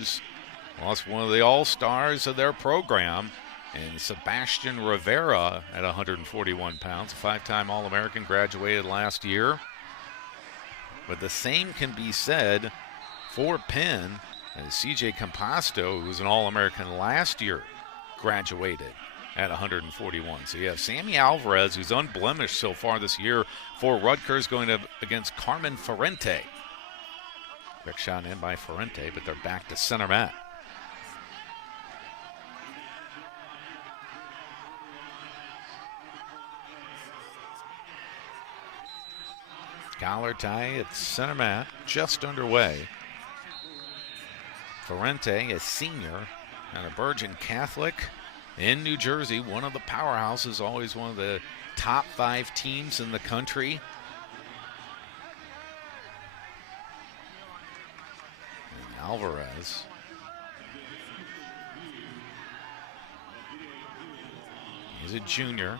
Rutgers lost one of the all-stars of their program, and Sebastian Rivera at 141 pounds, a five-time All-American, graduated last year. But the same can be said for Penn, as C.J. Composto, who was an All-American last year, graduated at 141. So you have Sammy Alvarez, who's unblemished so far this year for Rutgers, going up against Carmen Ferrante. Quick shot in by Ferrante, but they're back to center mat. Collar tie at center mat, just underway. Ferrante, a senior and a Virgin Catholic in New Jersey, one of the powerhouses, always one of the top 5 teams in the country. And Alvarez. He's a junior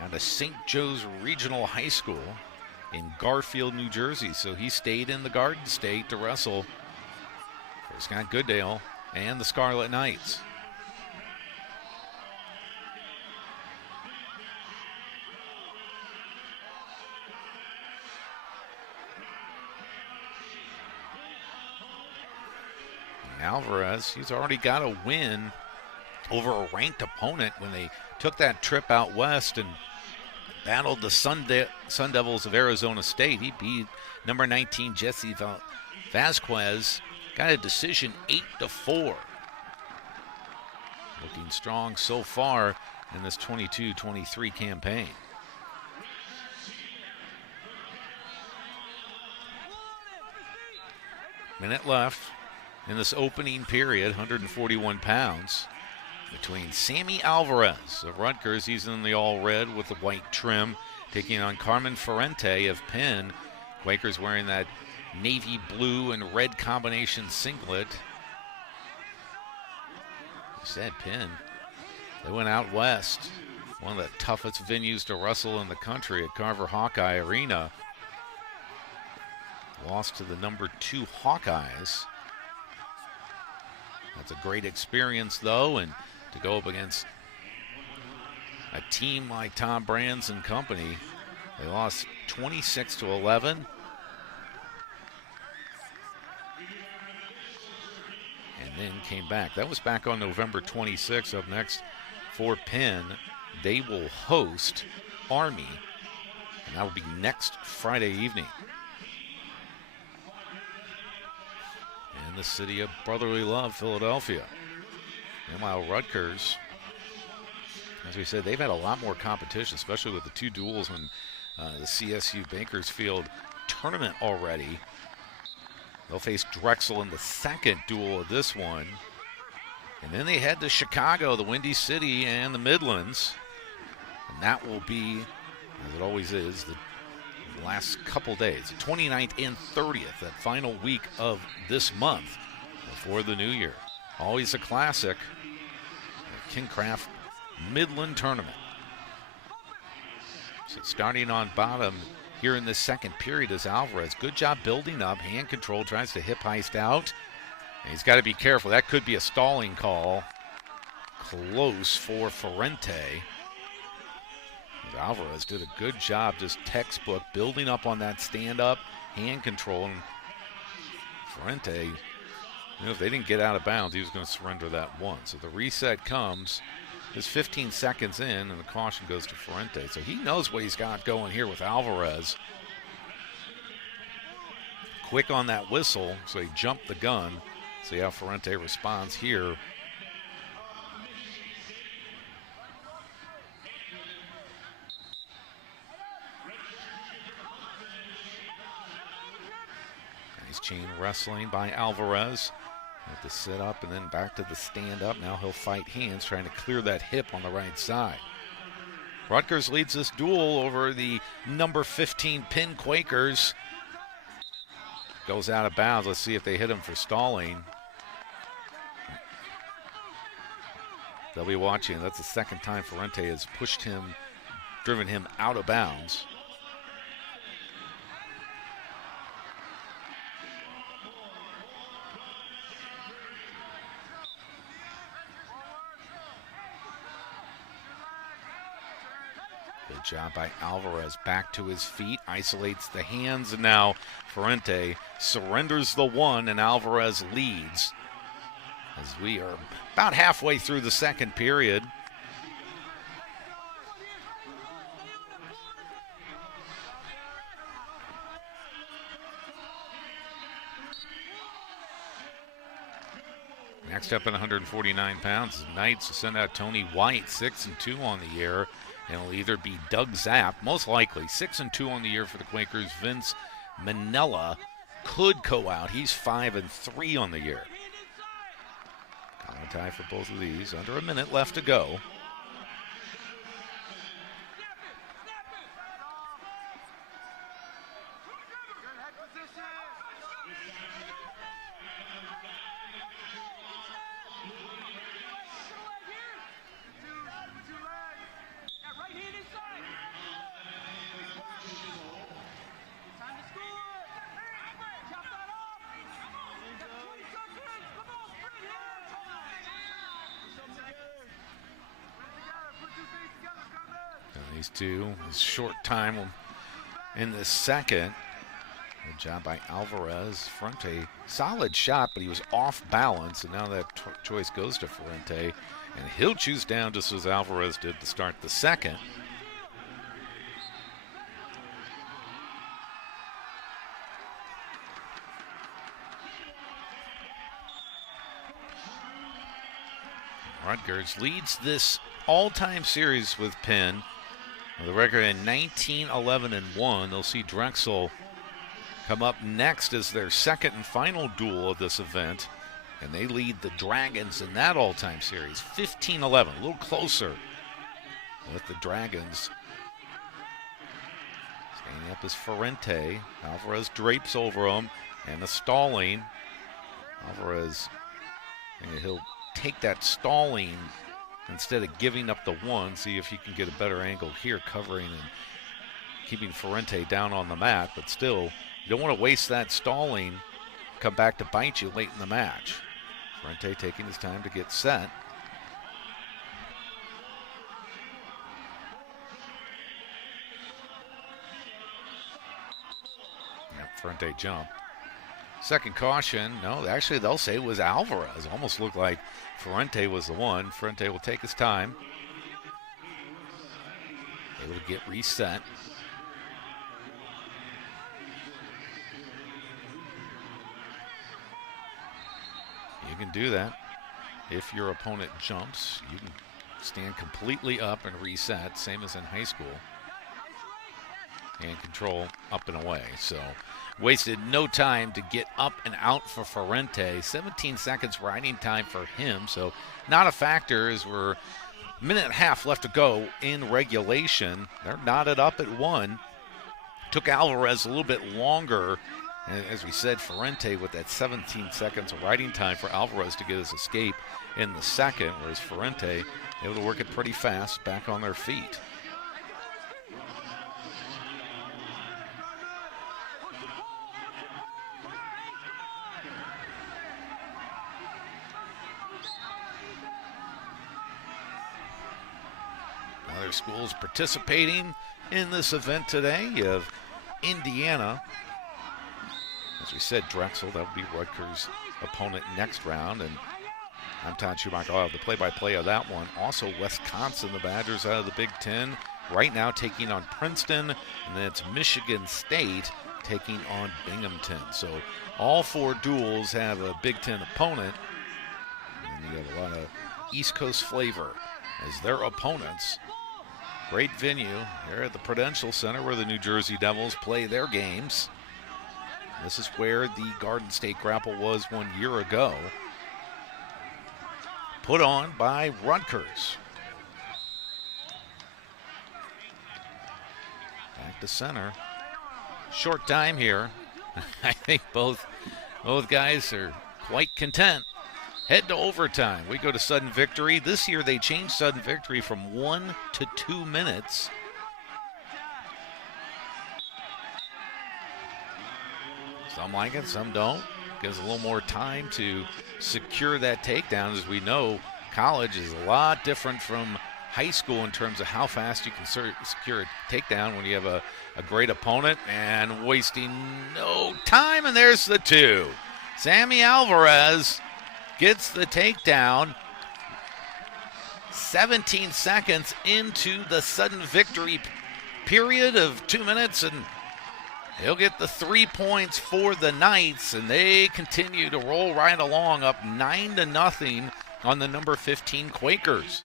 at a St. Joe's Regional High School in Garfield, New Jersey. So he stayed in the Garden State to wrestle for Scott Goodale and the Scarlet Knights. And Alvarez, he's already got a win over a ranked opponent when they took that trip out west and battled the Sun Devils of Arizona State. He beat number 19 Jesse Vasquez, got a decision 8-4. Looking strong so far in this 22-23 campaign. Minute left in this opening period, 141 pounds. Between Sammy Alvarez of Rutgers, he's in the all-red with the white trim, taking on Carmen Ferrante of Penn. Quakers wearing that navy blue and red combination singlet. I said Penn, they went out west, one of the toughest venues to wrestle in the country at Carver Hawkeye Arena. Lost to the number 2 Hawkeyes. That's a great experience, though, and to go up against a team like Tom Brands and company. They lost 26-11. And then came back. That was back on November 26th. Up next for Penn, they will host Army, and that will be next Friday evening. In the city of brotherly love, Philadelphia. Meanwhile, Rutgers, as we said, they've had a lot more competition, especially with the 2 duels in the CSU Bakersfield tournament already. They'll face Drexel in the second duel of this one. And then they head to Chicago, the Windy City, and the Midlands. And that will be, as it always is, the last couple days, the 29th and 30th, that final week of this month before the new year. Always a classic, the King Craft Midland Tournament. So starting on bottom here in the second period is Alvarez. Good job building up, hand control, tries to hip heist out. And he's got to be careful. That could be a stalling call. Close for Ferrante. Alvarez did a good job, just textbook, building up on that stand-up, hand control. And Ferrante, if they didn't get out of bounds, he was going to surrender that one. So the reset comes, just 15 seconds in, and the caution goes to Ferrante. So he knows what he's got going here with Alvarez. Quick on that whistle, so he jumped the gun. See how Ferrante responds here. Chain wrestling by Alvarez. With the sit up and then back to the stand up. Now he'll fight hands, trying to clear that hip on the right side. Rutgers leads this duel over the number 15 Penn Quakers. Goes out of bounds. Let's see if they hit him for stalling. They'll be watching. That's the second time Ferrante has pushed him, driven him out of bounds. Good job by Alvarez. Back to his feet, isolates the hands, and now Ferrante surrenders the one, and Alvarez leads as we are about halfway through the second period. Next up at 149 pounds, Knights send out Tony White, 6-2 on the year. And it'll either be Doug Zapf, most likely, 6-2 on the year for the Quakers. Vince Manella could go out. He's 5-3 on the year. Common tie for both of these. Under a minute left to go. These two, his short time in the second. Good job by Alvarez. Ferrante, solid shot, but he was off balance, and now that choice goes to Ferrante, and he'll choose down just as Alvarez did to start the second. Rutgers leads this all-time series with Penn. With a record in 19-11-1, they'll see Drexel come up next as their second and final duel of this event, and they lead the Dragons in that all-time series, 15-11, a little closer with the Dragons. Staying up is Ferrante. Alvarez drapes over him, and the stalling. Alvarez, he'll take that stalling instead of giving up the one. See if he can get a better angle here, covering and keeping Ferrante down on the mat. But still, you don't want to waste that stalling, come back to bite you late in the match. Ferrante taking his time to get set. Ferrante jump. Second caution, no, actually they'll say it was Alvarez. Almost looked like Ferrante was the one. Ferrante will take his time. Able to get reset. You can do that. If your opponent jumps, you can stand completely up and reset, same as in high school. And control up and away. So wasted no time to get up and out for Ferrante. 17 seconds riding time for him, so not a factor as we're a minute and a half left to go in regulation. They're knotted up at one. Took Alvarez a little bit longer. And as we said, Ferrante with that 17 seconds of riding time for Alvarez to get his escape in the second, whereas Ferrante able to work it pretty fast, back on their feet. Other schools participating in this event today. You have Indiana. As we said, Drexel, that would be Rutgers' opponent next round. And I'm Todd Schumacher. I'll have the play-by-play of that one. Also, Wisconsin, the Badgers out of the Big Ten, right now taking on Princeton. And then it's Michigan State taking on Binghamton. So all four duels have a Big Ten opponent. And you have a lot of East Coast flavor as their opponents. Great venue here at the Prudential Center where the New Jersey Devils play their games. This is where the Garden State Grapple was 1 year ago. Put on by Rutgers. Back to center. Short time here. I think both guys are quite content. Head to overtime. We go to sudden victory. This year they changed sudden victory from 1 to 2 minutes. Some like it, some don't. Gives a little more time to secure that takedown. As we know, college is a lot different from high school in terms of how fast you can secure a takedown when you have a great opponent, and wasting no time, and there's the 2. Sammy Alvarez gets the takedown 17 seconds into the sudden victory period of 2 minutes, and he'll get the 3 points for the Knights, and they continue to roll right along, up 9-0 on the number 15 Quakers.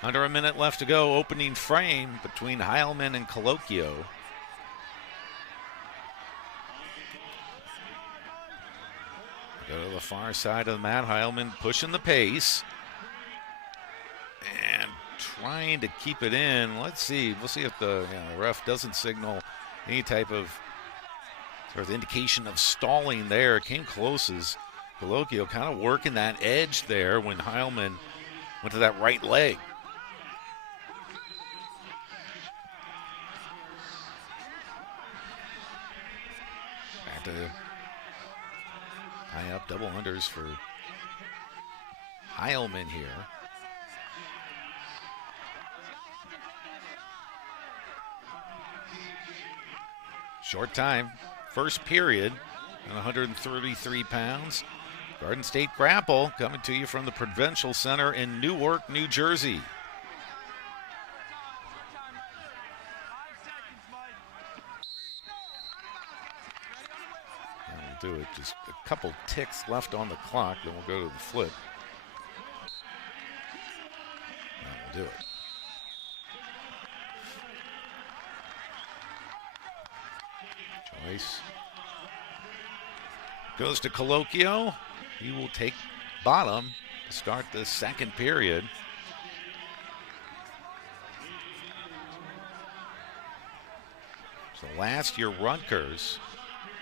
Under a minute left to go, opening frame between Heilmann and Colaiocco. Go to the far side of the mat. Heilmann pushing the pace and trying to keep it in. Let's see. We'll see if the ref doesn't signal any type of sort of indication of stalling there. It came close as Colaiocco kind of working that edge there when Heilmann went to that right leg. Back to high up double unders for Heilmann here. Short time, first period, and 133 pounds. Garden State Grapple coming to you from the Provincial Center in Newark, New Jersey. Do it. Just a couple ticks left on the clock, then we'll go to the flip. And we'll do it. Choice goes to Colaiocco. He will take bottom to start the second period. So last year, Rutgers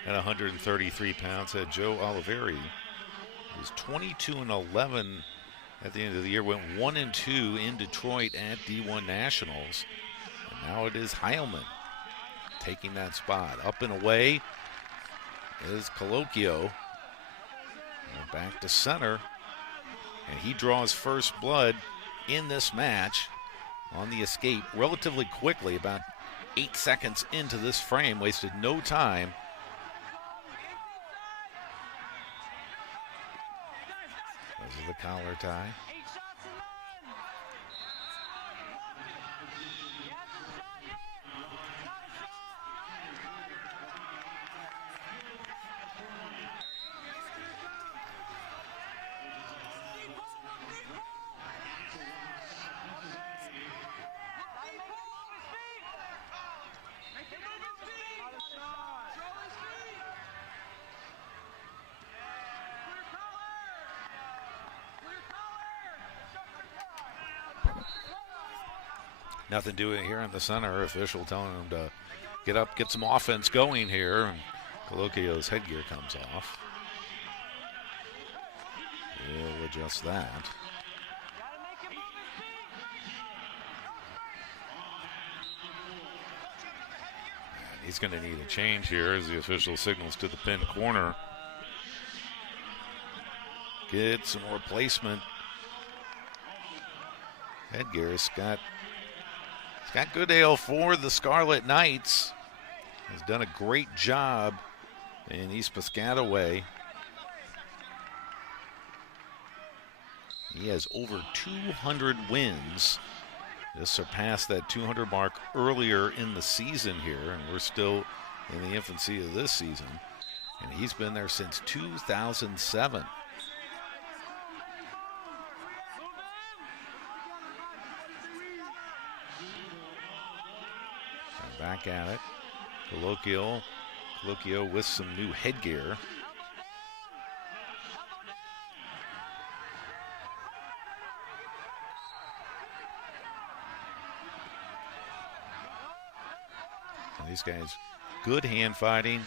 at 133 pounds had Joe Oliveri. He was 22-11 at the end of the year, went 1-2 in Detroit at D1 Nationals. And now it is Heilmann taking that spot. Up and away is Colaiocco. Back to center, and he draws first blood in this match on the escape relatively quickly, about 8 seconds into this frame, wasted no time. This is the collar tie. Nothing doing here in the center. Official telling him to get up, get some offense going here. And Colaiocco's headgear comes off. He'll adjust that. And he's going to need a change here as the official signals to the pin corner. Get some replacement headgear. Scott Goodale for the Scarlet Knights has done a great job in East Piscataway. He has over 200 wins. Just surpassed that 200 mark earlier in the season here, and we're still in the infancy of this season. And he's been there since 2007. Back at it. Colaiocco with some new headgear. And these guys, good hand fighting,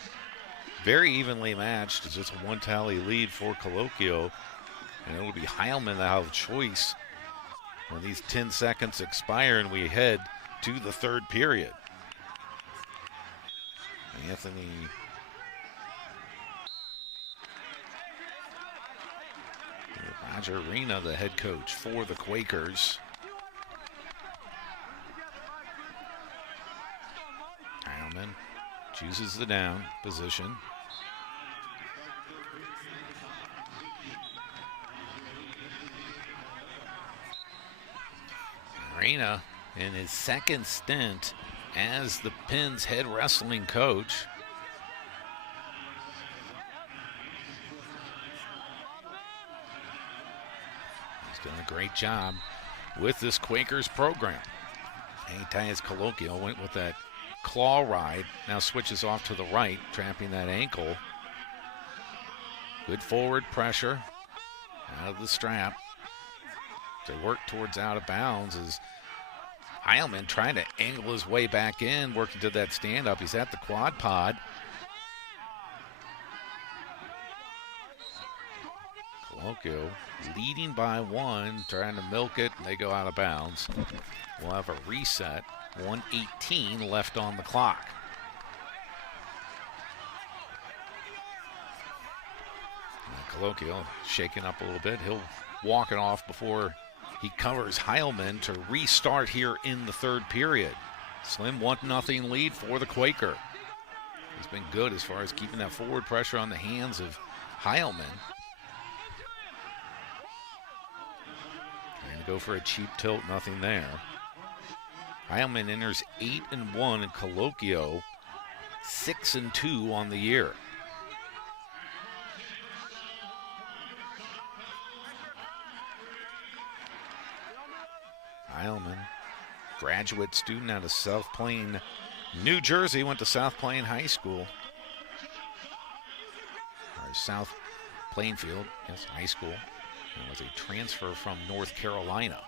very evenly matched. It's just a one tally lead for Colaiocco. And it will be Heilmann that have a choice when these 10 seconds expire and we head to the third period. Anthony Roger Arena, the head coach for the Quakers. Heilmann chooses the down position. Arena in his second stint as the Penn's head wrestling coach. He's done a great job with this Quakers program. Anytime Colaiocco went with that claw ride, now switches off to the right, trapping that ankle. Good forward pressure out of the strap. They work towards out of bounds as Heilmann trying to angle his way back in, working to that stand-up. He's at the quad pod. Colaiocco leading by one, trying to milk it. They go out of bounds. We'll have a reset. 1:18 left on the clock. Colaiocco shaking up a little bit. He'll walk it off before he covers Heilmann to restart here in the third period. Slim 1-0 lead for the Quaker. He's been good as far as keeping that forward pressure on the hands of Heilmann. Trying to go for a cheap tilt, nothing there. Heilmann enters 8-1 and Colaiocco 6-2 on the year. Heilmann, graduate student out of South Plain, New Jersey, went to South Plain High School. Or South Plainfield, yes, high school. And was a transfer from North Carolina.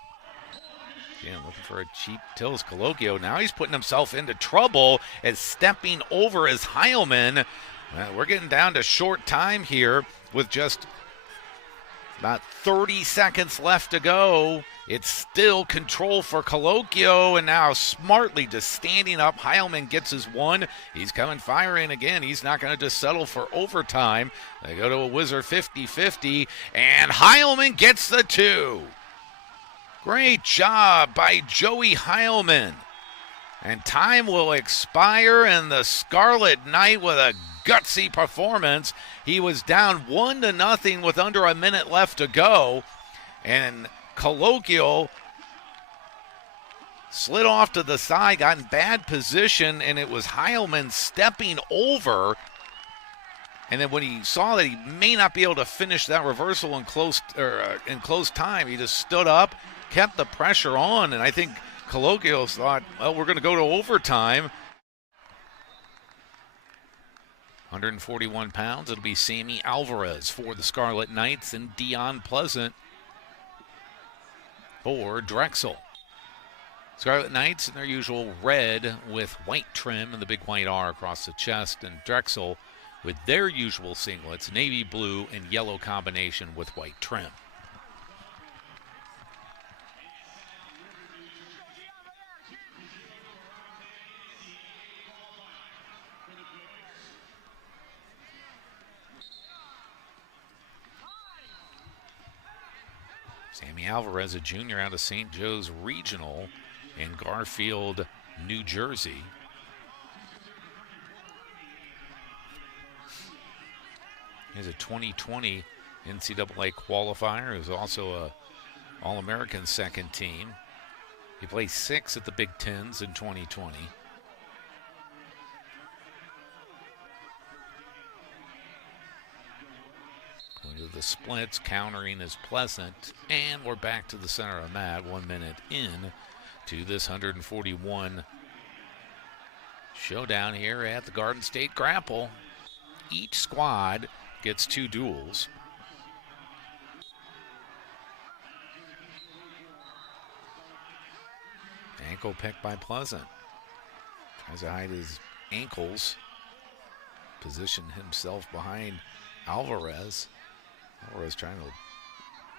Again, looking for a cheap tilt. Colaiocco, now he's putting himself into trouble as stepping over as Heilmann. We're getting down to short time here with just about 30 seconds left to go. It's still control for Colaiocco, and now smartly just standing up. Heilmann gets his one. He's coming firing again. He's not going to just settle for overtime. They go to a whizzer 50-50, and Heilmann gets the two. Great job by Joey Heilmann. And time will expire, and the Scarlet Knight with a gutsy performance. He was down 1-0 with under a minute left to go, and Colaiocco slid off to the side, got in bad position, and it was Heilmann stepping over. And then when he saw that he may not be able to finish that reversal in close time, he just stood up, kept the pressure on, and I think Colaiocco thought, well, we're going to go to overtime. 141 pounds, it'll be Sammy Alvarez for the Scarlet Knights and Deon Pleasant for Drexel. Scarlet Knights in their usual red with white trim and the big white R across the chest, and Drexel with their usual singlets, navy blue and yellow combination with white trim. Sammy Alvarez, a junior out of St. Joe's Regional in Garfield, New Jersey. He's a 2020 NCAA qualifier. He was also a All-American second team. He played 6 at the Big Tens in 2020. Going to the splits, countering is Pleasant, and we're back to the center of the mat, 1 minute in to this 141 showdown here at the Garden State Grapple. Each squad gets 2 duels. Ankle pick by Pleasant. Tries to hide his ankles. Position himself behind Alvarez. Alvarez trying to,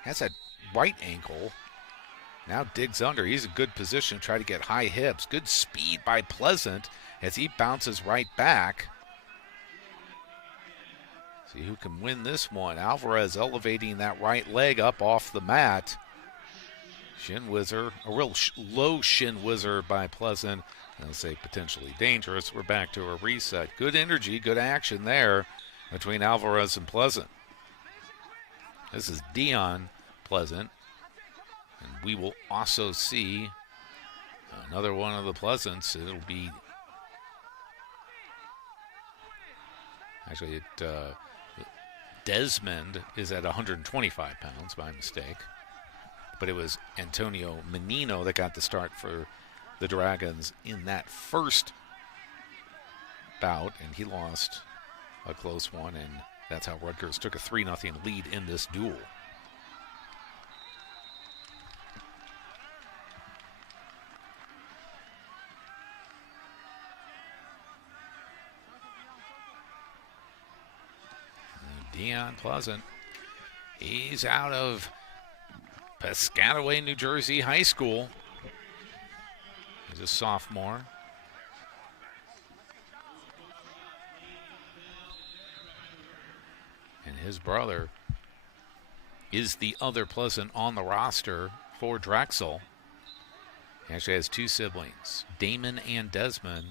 has that right ankle. Now digs under. He's in good position to try to get high hips. Good speed by Pleasant as he bounces right back. See who can win this one. Alvarez elevating that right leg up off the mat. Shin whizzer, a real low shin whizzer by Pleasant. I'll say potentially dangerous. We're back to a reset. Good energy, good action there between Alvarez and Pleasant. This is Deon Pleasant. And we will also see another one of the Pleasants. It'll be actually Desmond is at 125 pounds by mistake. But it was Antonio Menino that got the start for the Dragons in that first bout, and he lost a close one, and that's how Rutgers took a 3-0 lead in this duel. Deon Pleasant, he's out of Piscataway, New Jersey High School. He's a sophomore. And his brother is the other Pleasant on the roster for Drexel. He actually has two siblings, Damon and Desmond,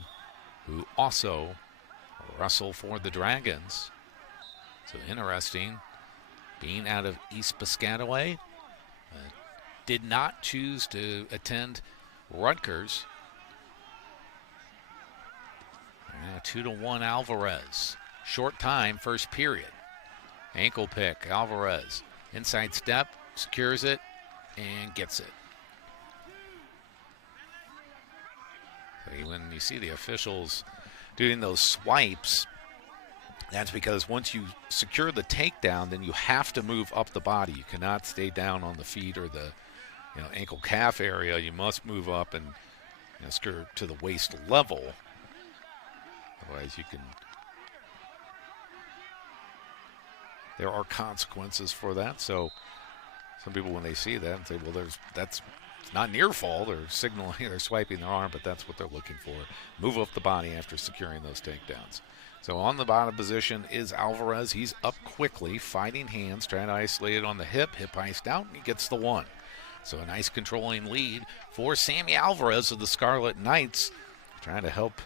who also wrestle for the Dragons. So interesting, being out of East Piscataway, did not choose to attend Rutgers. Now 2-1 Alvarez. Short time, first period. Ankle pick, Alvarez. Inside step, secures it, and gets it. So when you see the officials doing those swipes, that's because once you secure the takedown, then you have to move up the body. You cannot stay down on the feet or the ankle calf area. You must move up and secure to the waist level. Otherwise, there are consequences for that. So some people, when they see that, say, well, it's not near fall. They're signaling, they're swiping their arm, but that's what they're looking for. Move up the body after securing those takedowns. So on the bottom position is Alvarez. He's up quickly, fighting hands, trying to isolate it on the hip iced out, and he gets the one. So a nice controlling lead for Sammy Alvarez of the Scarlet Knights, trying to help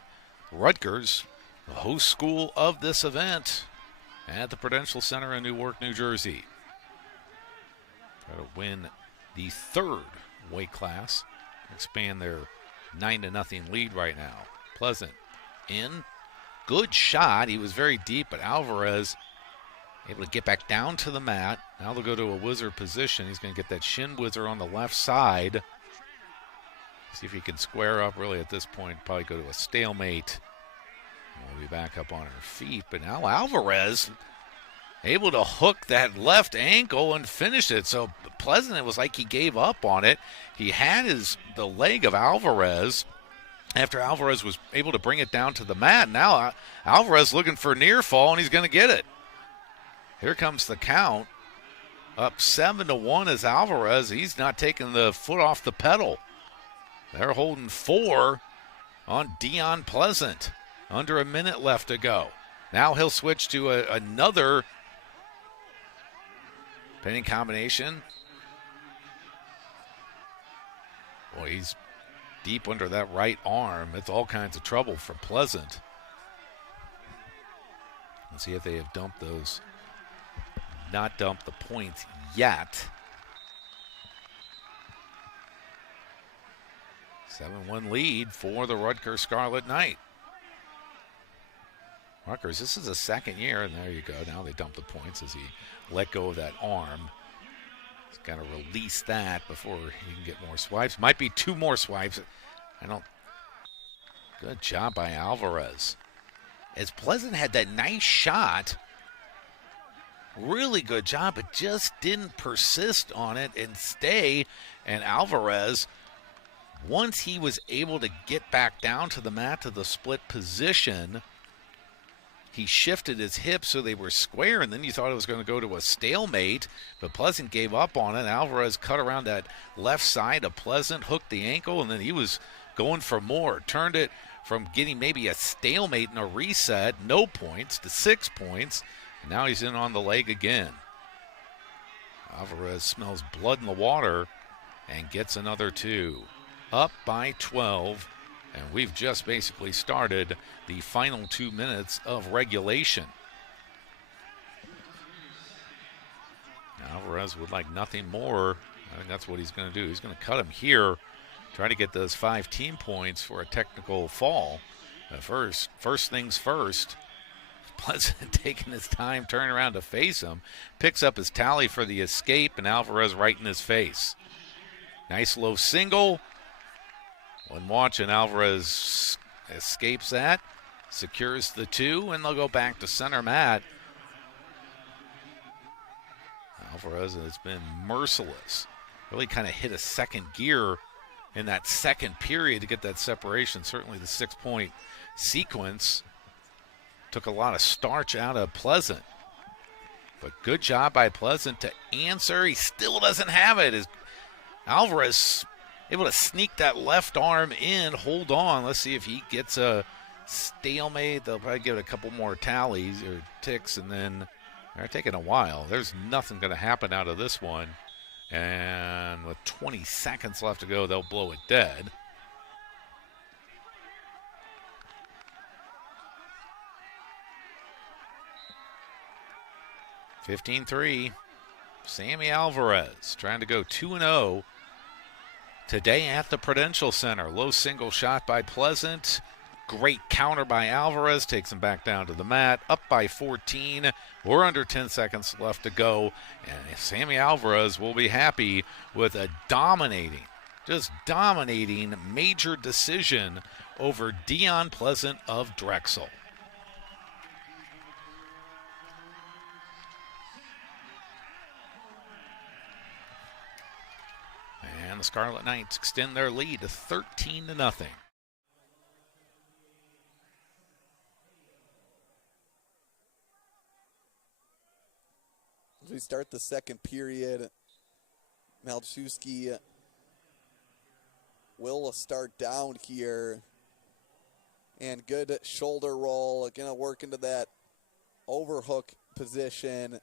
Rutgers, the host school of this event, at the Prudential Center in Newark, New Jersey. Try to win the third weight class, expand their 9-0 lead right now. Pleasant in. Good shot. He was very deep, but Alvarez able to get back down to the mat. Now they'll go to a whizzer position. He's going to get that shin whizzer on the left side. See if he can square up. Really, at this point, probably go to a stalemate. We'll be back up on our feet. But now Alvarez able to hook that left ankle and finish it. So Pleasant, it was like he gave up on it. He had the leg of Alvarez after Alvarez was able to bring it down to the mat. Now Alvarez looking for near fall, and he's going to get it. Here comes the count. Up 7-1 is Alvarez. He's not taking the foot off the pedal. They're holding 4 on Deon Pleasant. Under a minute left to go. Now he'll switch to another pinning combination. Boy, he's deep under that right arm. It's all kinds of trouble for Pleasant. Let's see if they have dumped those. Not dumped the points yet. 7-1 lead for the Rutgers Scarlet Knight. Rutgers, this is the second year, and there you go. Now they dump the points as he let go of that arm. He's got to release that before he can get more swipes. Might be 2 more swipes. Good job by Alvarez. As Pleasant had that nice shot, really good job, but just didn't persist on it and stay. And Alvarez, once he was able to get back down to the mat to the split position, he shifted his hips so they were square, and then you thought it was going to go to a stalemate, but Pleasant gave up on it. Alvarez cut around that left side of Pleasant, hooked the ankle, and then he was going for more. Turned it from getting maybe a stalemate and a reset, no points, to 6 points. Now he's in on the leg again. Alvarez smells blood in the water and gets another 2. Up by 12, and we've just basically started the final 2 minutes of regulation. Alvarez would like nothing more. I think that's what he's going to do. He's going to cut him here, try to get those 5 team points for a technical fall. First things first. Pleasant taking his time, turning around to face him. Picks up his tally for the escape, and Alvarez right in his face. Nice low single. When watching, Alvarez escapes that, secures the 2, and they'll go back to center mat. Alvarez has been merciless. Really kind of hit a second gear in that second period to get that separation. Certainly the 6-point sequence took a lot of starch out of Pleasant. But good job by Pleasant to answer. He still doesn't have it. Is Alvarez able to sneak that left arm in, hold on. Let's see if he gets a stalemate. They'll probably give it a couple more tallies or ticks, and then they're taking a while. There's nothing going to happen out of this one. And with 20 seconds left to go, they'll blow it dead. (15-3). Sammy Alvarez trying to go 2-0 today at the Prudential Center. Low single shot by Pleasant. Great counter by Alvarez. Takes him back down to the mat. Up by 14. We're under 10 seconds left to go. And Sammy Alvarez will be happy with a dominating major decision over Deon Pleasant of Drexel. And the Scarlet Knights extend their lead to 13-0. As we start the second period, Malczewski will start down here. And good shoulder roll, going to work into that overhook position.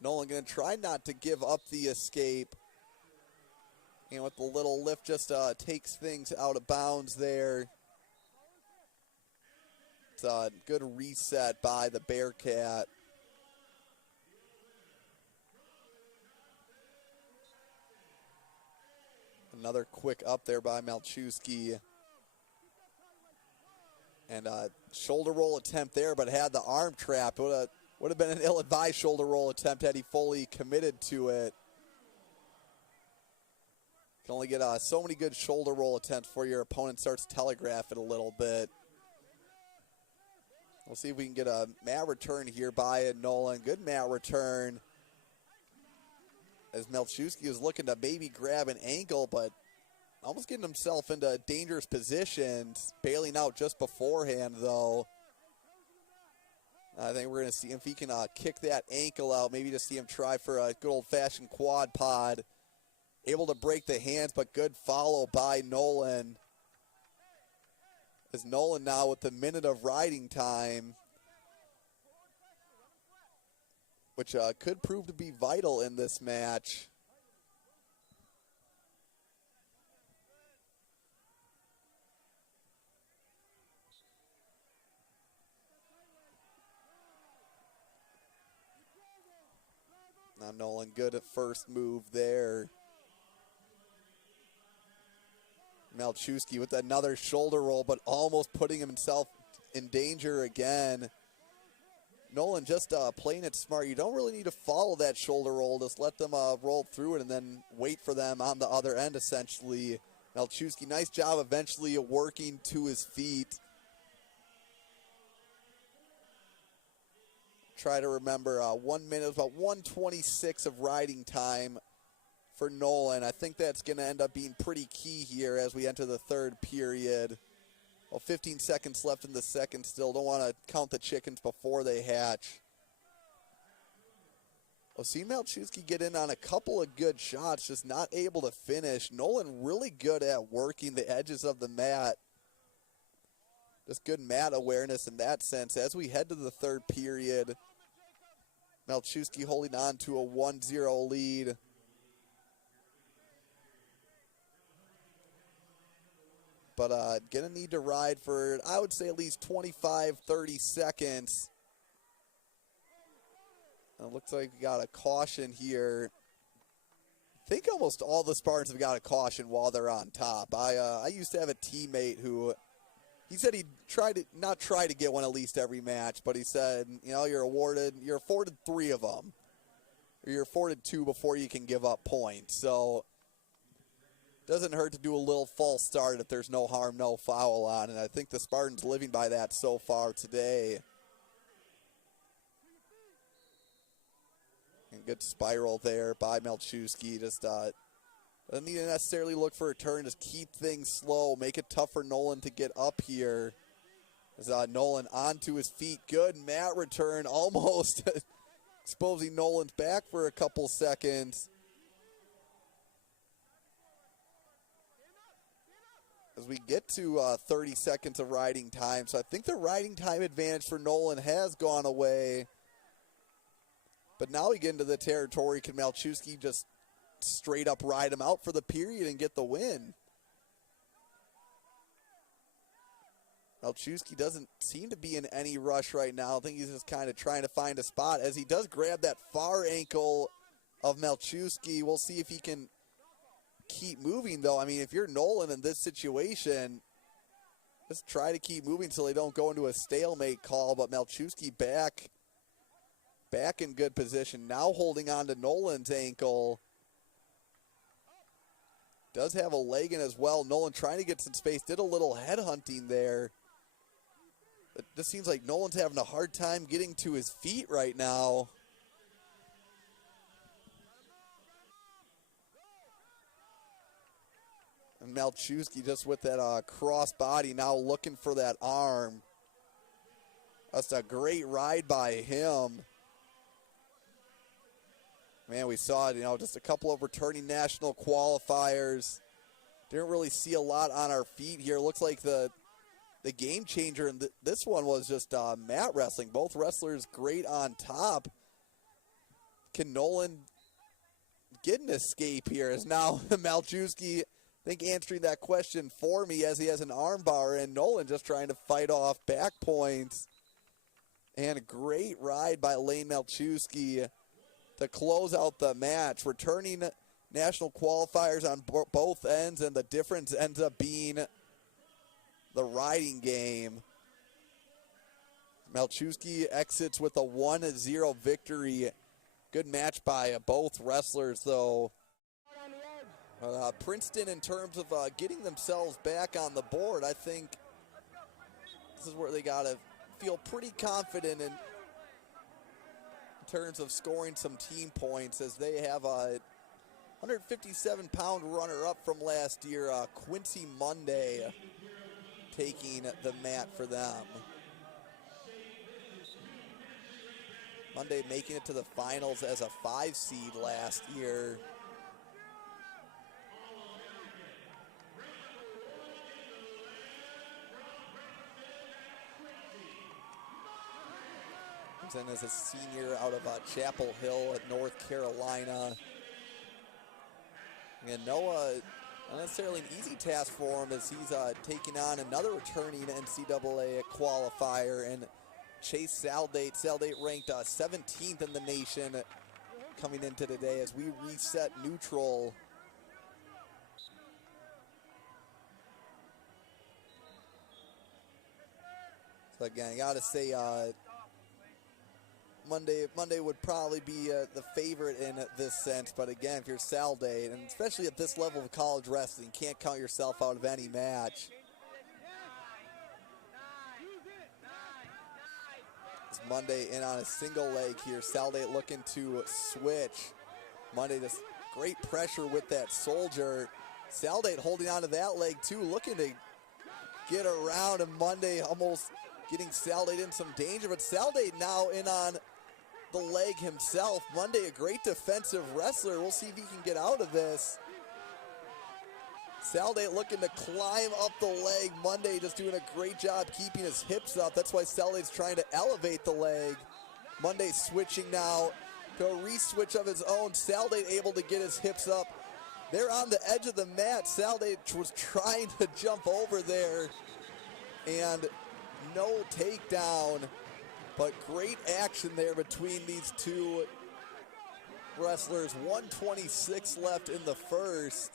Nolan going to try not to give up the escape. And with the little lift, just takes things out of bounds there. It's a good reset by the Bearcat. Another quick up there by Malczewski. And a shoulder roll attempt there, but had the arm trap. Would have been an ill-advised shoulder roll attempt had he fully committed to it. Can only get so many good shoulder roll attempts before your opponent starts to telegraph it a little bit. We'll see if we can get a mat return here by Nolan. Good mat return. As Malczewski was looking to maybe grab an ankle, but almost getting himself into dangerous positions. Bailing out just beforehand, though. I think we're going to see if he can kick that ankle out. Maybe just see him try for a good old-fashioned quad pod. Able to break the hands, but good follow by Nolan. As Nolan now with the minute of riding time, which could prove to be vital in this match. Now Nolan good at first move there. Malczewski with another shoulder roll, but almost putting himself in danger again. Nolan just playing it smart. You don't really need to follow that shoulder roll. Just let them roll through it and then wait for them on the other end, essentially. Malczewski, nice job eventually working to his feet. Try to remember 1 minute, about 1:26 of riding time for Nolan. I think that's going to end up being pretty key here as we enter the third period. Well, 15 seconds left in the second still. Don't want to count the chickens before they hatch. We'll see Malczewski get in on a couple of good shots, just not able to finish. Nolan really good at working the edges of the mat. Just good mat awareness in that sense. As we head to the third period, Malczewski holding on to a 1-0 lead. But gonna need to ride for, I would say, at least 25, 30 seconds. It looks like we got a caution here. I think almost all the Spartans have got a caution while they're on top. I used to have a teammate who, he said he'd not try to get one at least every match, but he said, you know, you're afforded 3 of them. Or you're afforded 2 before you can give up points. So doesn't hurt to do a little false start if there's no harm, no foul on. And I think the Spartans living by that so far today. And good spiral there by Malczewski. Just doesn't need to necessarily look for a turn. Just keep things slow. Make it tough for Nolan to get up here. As Nolan onto his feet. Good mat return. Almost exposing Nolan's back for a couple seconds. As we get to 30 seconds of riding time. So I think the riding time advantage for Nolan has gone away. But now we get into the territory. Can Malczewski just straight up ride him out for the period and get the win? Malczewski doesn't seem to be in any rush right now. I think he's just kind of trying to find a spot. As he does grab that far ankle of Malczewski. We'll see if he can keep moving, though. I mean, if you're Nolan in this situation, just try to keep moving so they don't go into a stalemate call. But Malczewski back in good position. Now holding on to Nolan's ankle. Does have a leg in as well. Nolan trying to get some space. Did a little head hunting there. It just seems like Nolan's having a hard time getting to his feet right now. And Malczewski just with that cross body now looking for that arm. That's a great ride by him. Man, we saw it, just a couple of returning national qualifiers. Didn't really see a lot on our feet here. Looks like the game changer in this one was just mat wrestling. Both wrestlers great on top. Can Nolan get an escape here? Is now Malczewski, I think, answering that question for me as he has an arm bar, and Nolan just trying to fight off back points. And a great ride by Layne Malczewski to close out the match. Returning national qualifiers on both ends, and the difference ends up being the riding game. Malczewski exits with a 1-0 victory. Good match by both wrestlers, though. Princeton, in terms of getting themselves back on the board, I think this is where they got to feel pretty confident in terms of scoring some team points, as they have a 157-pound runner-up from last year, Quincy Monday, taking the mat for them. Monday making it to the finals as a 5 seed last year. And as a senior out of Chapel Hill at North Carolina. And Noah, not necessarily an easy task for him, as he's taking on another returning NCAA qualifier, and Chase Saldate. Saldate ranked 17th in the nation coming into today as we reset neutral. So again, I gotta say, Monday would probably be the favorite in this sense, but again, if you're Saldate, and especially at this level of college wrestling, can't count yourself out of any match. It's Monday in on a single leg here. Saldate looking to switch. Monday just great pressure with that soldier. Saldate holding on to that leg too, looking to get around, and Monday almost getting Saldate in some danger, but Saldate now in on the leg himself. Monday, a great defensive wrestler. We'll see if he can get out of this. Saldate looking to climb up the leg. Monday just doing a great job keeping his hips up. That's why Saldate's trying to elevate the leg. Monday switching now to a re-switch of his own. Saldate able to get his hips up. They're on the edge of the mat. Saldate was trying to jump over there, and no takedown, but great action there between these two wrestlers. 1:26 left in the first.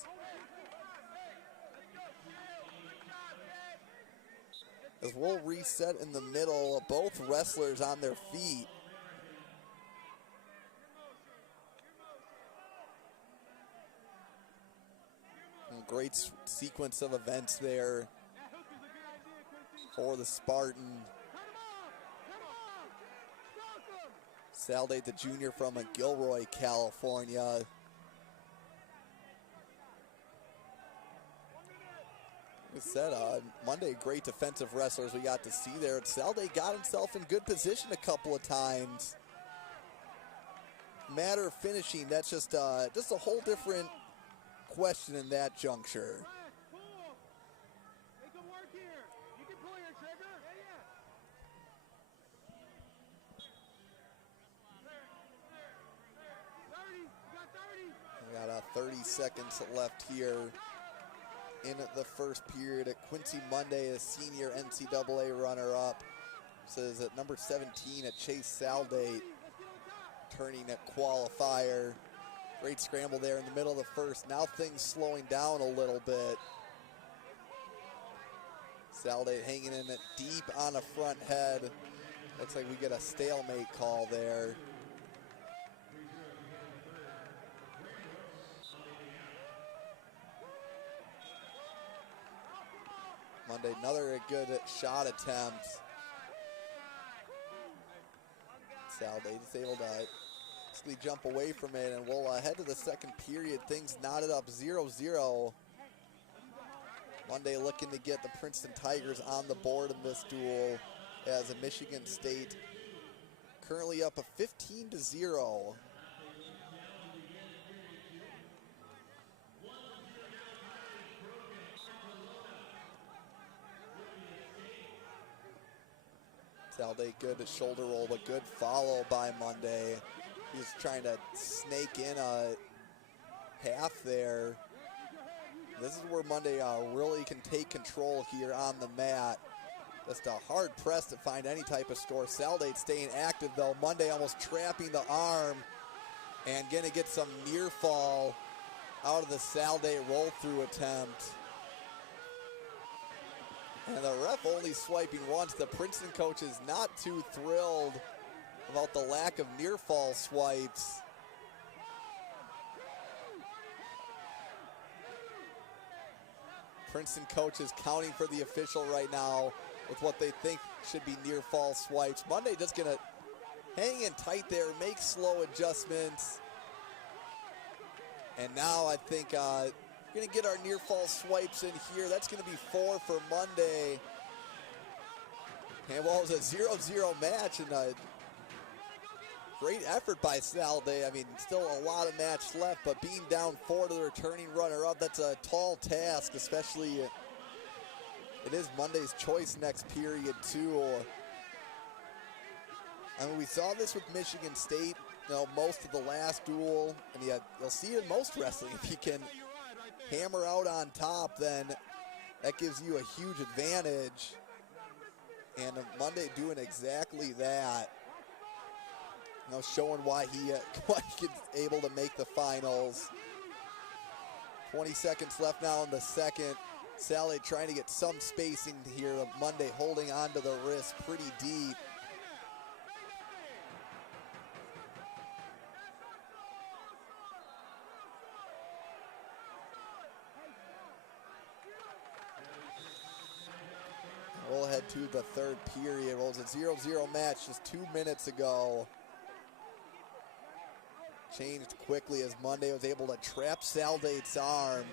As we'll reset in the middle, both wrestlers on their feet. And great sequence of events there for the Spartan. Saldate, the junior from Gilroy, California. Like I said, Monday, great defensive wrestlers we got to see there. Saldate got himself in good position a couple of times. Matter of finishing, that's just a whole different question in that juncture. We got 30 seconds left here in the first period. At Quincy Monday, a senior NCAA runner-up. Says at number 17 at Chase Saldate, turning at qualifier. Great scramble there in the middle of the first. Now things slowing down a little bit. Saldate hanging in it deep on the front head. Looks like we get a stalemate call there. Monday, another good shot attempt. Saldate is able to basically jump away from it, and we'll head to the second period. Things knotted up 0-0. Monday looking to get the Princeton Tigers on the board in this duel, as a Michigan State currently up a 15-0. Saldate good at shoulder roll, but good follow by Monday. He's trying to snake in a half there. This is where Monday really can take control here on the mat. Just a hard press to find any type of score. Saldate staying active though. Monday almost trapping the arm and gonna get some near fall out of the Saldate roll through attempt. And the ref only swiping once. The Princeton coach is not too thrilled about the lack of near fall swipes. Princeton coach is counting for the official right now with what they think should be near fall swipes. Monday just gonna hang in tight there, make slow adjustments. And now I think we're gonna get our near fall swipes in here. That's gonna be 4 for Monday. And well, it was a 0-0 match, and a great effort by Saldate. I mean, still a lot of match left, but being down 4 to the returning runner-up, that's a tall task, especially it is Monday's choice next period too. I mean, we saw this with Michigan State, you know, most of the last duel, and you'll see it in most wrestling. If you can hammer out on top, then that gives you a huge advantage. And Monday doing exactly that. You know, showing why he is able to make the finals. 20 seconds left now in the second. Saldate trying to get some spacing here. Monday holding onto the wrist pretty deep. We'll head to the third period. Well, it was a 0-0 match just 2 minutes ago. Changed quickly as Monday was able to trap Saldate's arm.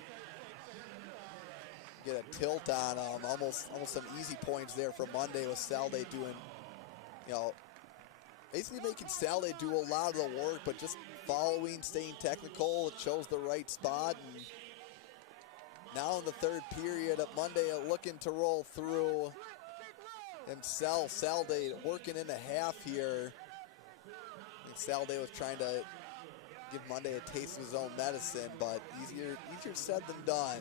Get a tilt on him. Almost some easy points there for Monday with Saldate doing, you know, basically making Saldate do a lot of the work, but just following, staying technical. It chose the right spot. And now in the third period, Monday looking to roll through himself. Saldate working in a half here. Saldate was trying to give Monday a taste of his own medicine, but easier said than done.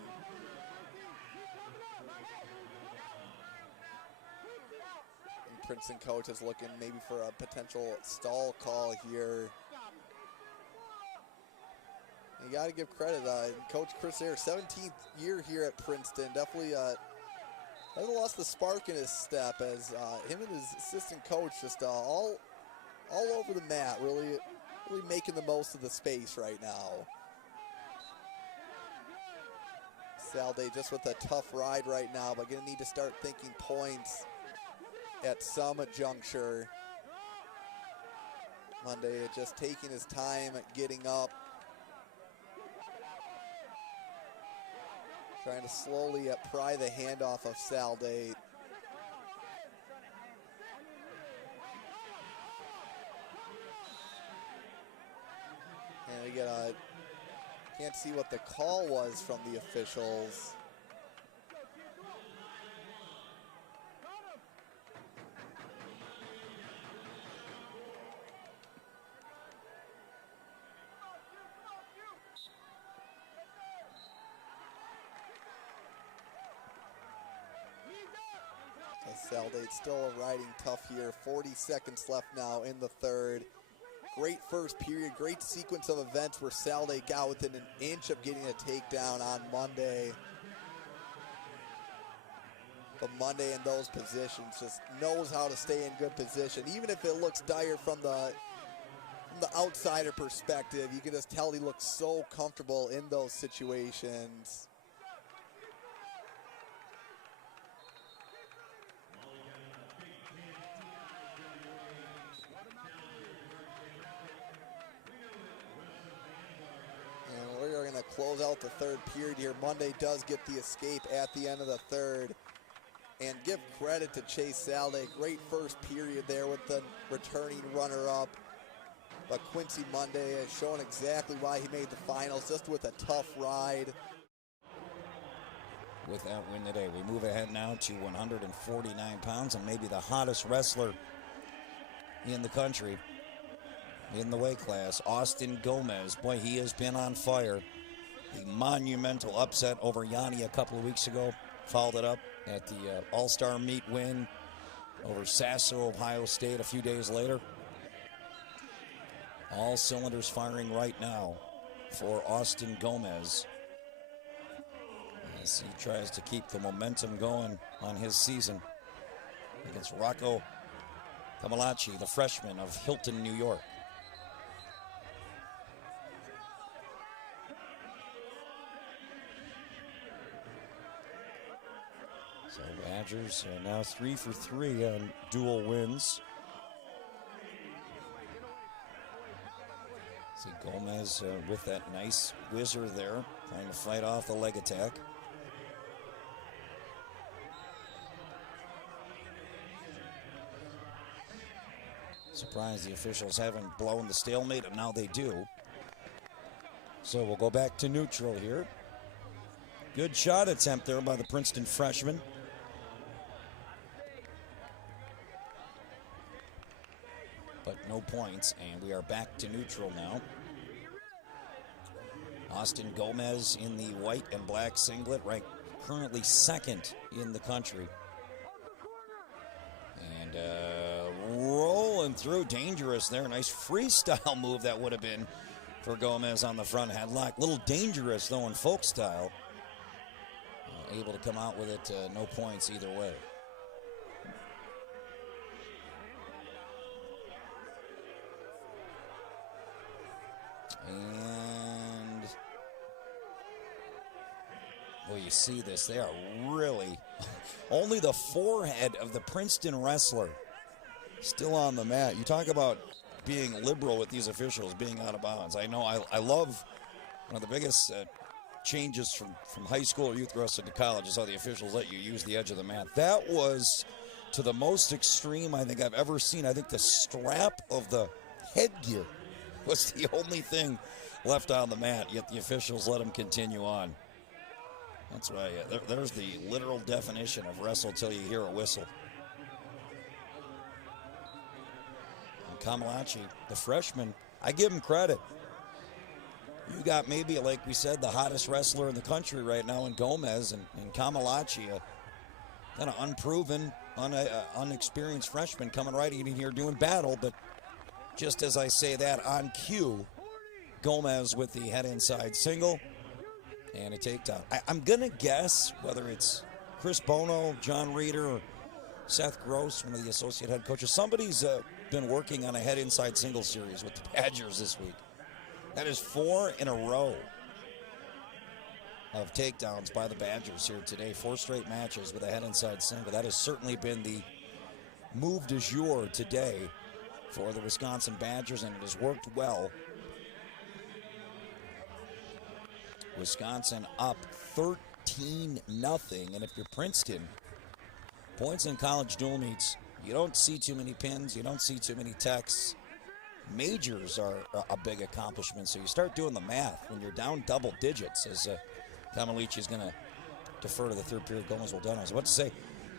And Princeton coach is looking maybe for a potential stall call here. You got to give credit, Coach Chris Ayers, 17th year here at Princeton, definitely hasn't lost the spark in his step as him and his assistant coach just all over the mat, really making the most of the space right now. Saldate just with a tough ride right now, but gonna need to start thinking points at some juncture. Monday just taking his time getting up. Trying to slowly pry the handoff of Saldate. And we get can't see what the call was from the officials. Saldate still riding tough here. 40 seconds left now in the third. Great first period, great sequence of events where Saldate got within an inch of getting a takedown on Monday. But Monday in those positions just knows how to stay in good position. Even if it looks dire from the outsider perspective, you can just tell he looks so comfortable in those situations. Close out the third period here. Monday does get the escape at the end of the third. And give credit to Chase Saldate. Great first period there with the returning runner-up. But Quincy Monday has shown exactly why he made the finals, just with a tough ride. With that win today, we move ahead now to 149 pounds and maybe the hottest wrestler in the country in the weight class, Austin Gomez. Boy, he has been on fire. The monumental upset over Yanni a couple of weeks ago. Followed it up at the All-Star Meet win over Sasso, Ohio State a few days later. All cylinders firing right now for Austin Gomez as he tries to keep the momentum going on his season against Rocco Camillaci, the freshman of Hilton, New York. So Badgers are now 3 for 3 on dual wins. See Gomez with that nice whizzer there, trying to fight off the leg attack. Surprised the officials haven't blown the stalemate, and now they do. So we'll go back to neutral here. Good shot attempt there by the Princeton freshman. But no points, and we are back to neutral now. Austin Gomez in the white and black singlet, ranked currently second in the country. And rolling through, dangerous there. Nice freestyle move that would have been for Gomez on the front headlock. Little dangerous though in folk style. Able to come out with it, no points either way. And, well, you see this. They are really only the forehead of the Princeton wrestler still on the mat. You talk about being liberal with these officials being out of bounds. I know I love one of the biggest changes from high school or youth wrestling to college is how the officials let you use the edge of the mat. That was to the most extreme I think I've ever seen. I think the strap of the headgear was the only thing left on the mat, yet the officials let him continue on. That's why there's the literal definition of wrestle till you hear a whistle. Camillaci, the freshman, I give him credit. You got maybe, like we said, the hottest wrestler in the country right now in Gomez and Camillaci, a kind of unproven, unexperienced freshman coming right in here doing battle. But just as I say that, on cue, Gomez with the head inside single and a takedown. I'm going to guess whether it's Chris Bono, John Reeder, or Seth Gross, one of the associate head coaches. Somebody's been working on a head inside single series with the Badgers this week. That is 4 in a row of takedowns by the Badgers here today. 4 straight matches with a head inside single. That has certainly been the move du jour today for the Wisconsin Badgers, and it has worked well. Wisconsin up 13-0, and if you're Princeton, points in college dual meets, you don't see too many pins, you don't see too many techs. Majors are a big accomplishment, so you start doing the math when you're down double digits, as Camillaci is going to defer to the third period. Gomez will done. I was about to say,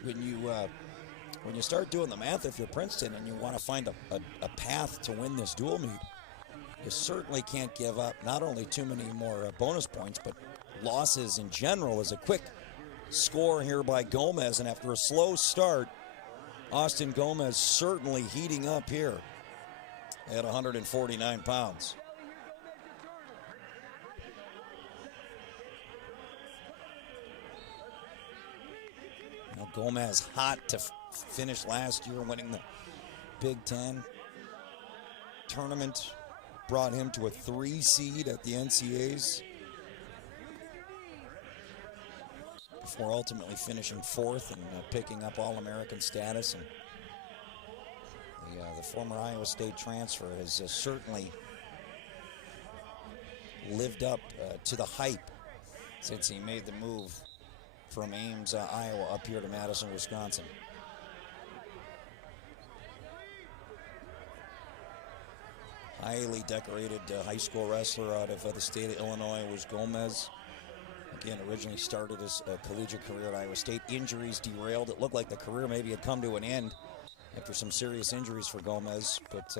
when you start doing the math, if you're Princeton and you want to find a path to win this dual meet, you certainly can't give up not only too many more bonus points, but losses in general. As a quick score here by Gomez, and after a slow start, Austin Gomez certainly heating up here at 149 pounds. Now Gomez hot to finish last year, winning the Big Ten tournament. Brought him to a 3 seed at the NCAAs before ultimately finishing 4th and picking up All-American status. And the former Iowa State transfer has certainly lived up to the hype since he made the move from Ames, Iowa, up here to Madison, Wisconsin. Highly decorated high school wrestler out of the state of Illinois was Gomez. Again, originally started his collegiate career at Iowa State. Injuries derailed. It looked like the career maybe had come to an end after some serious injuries for Gomez, but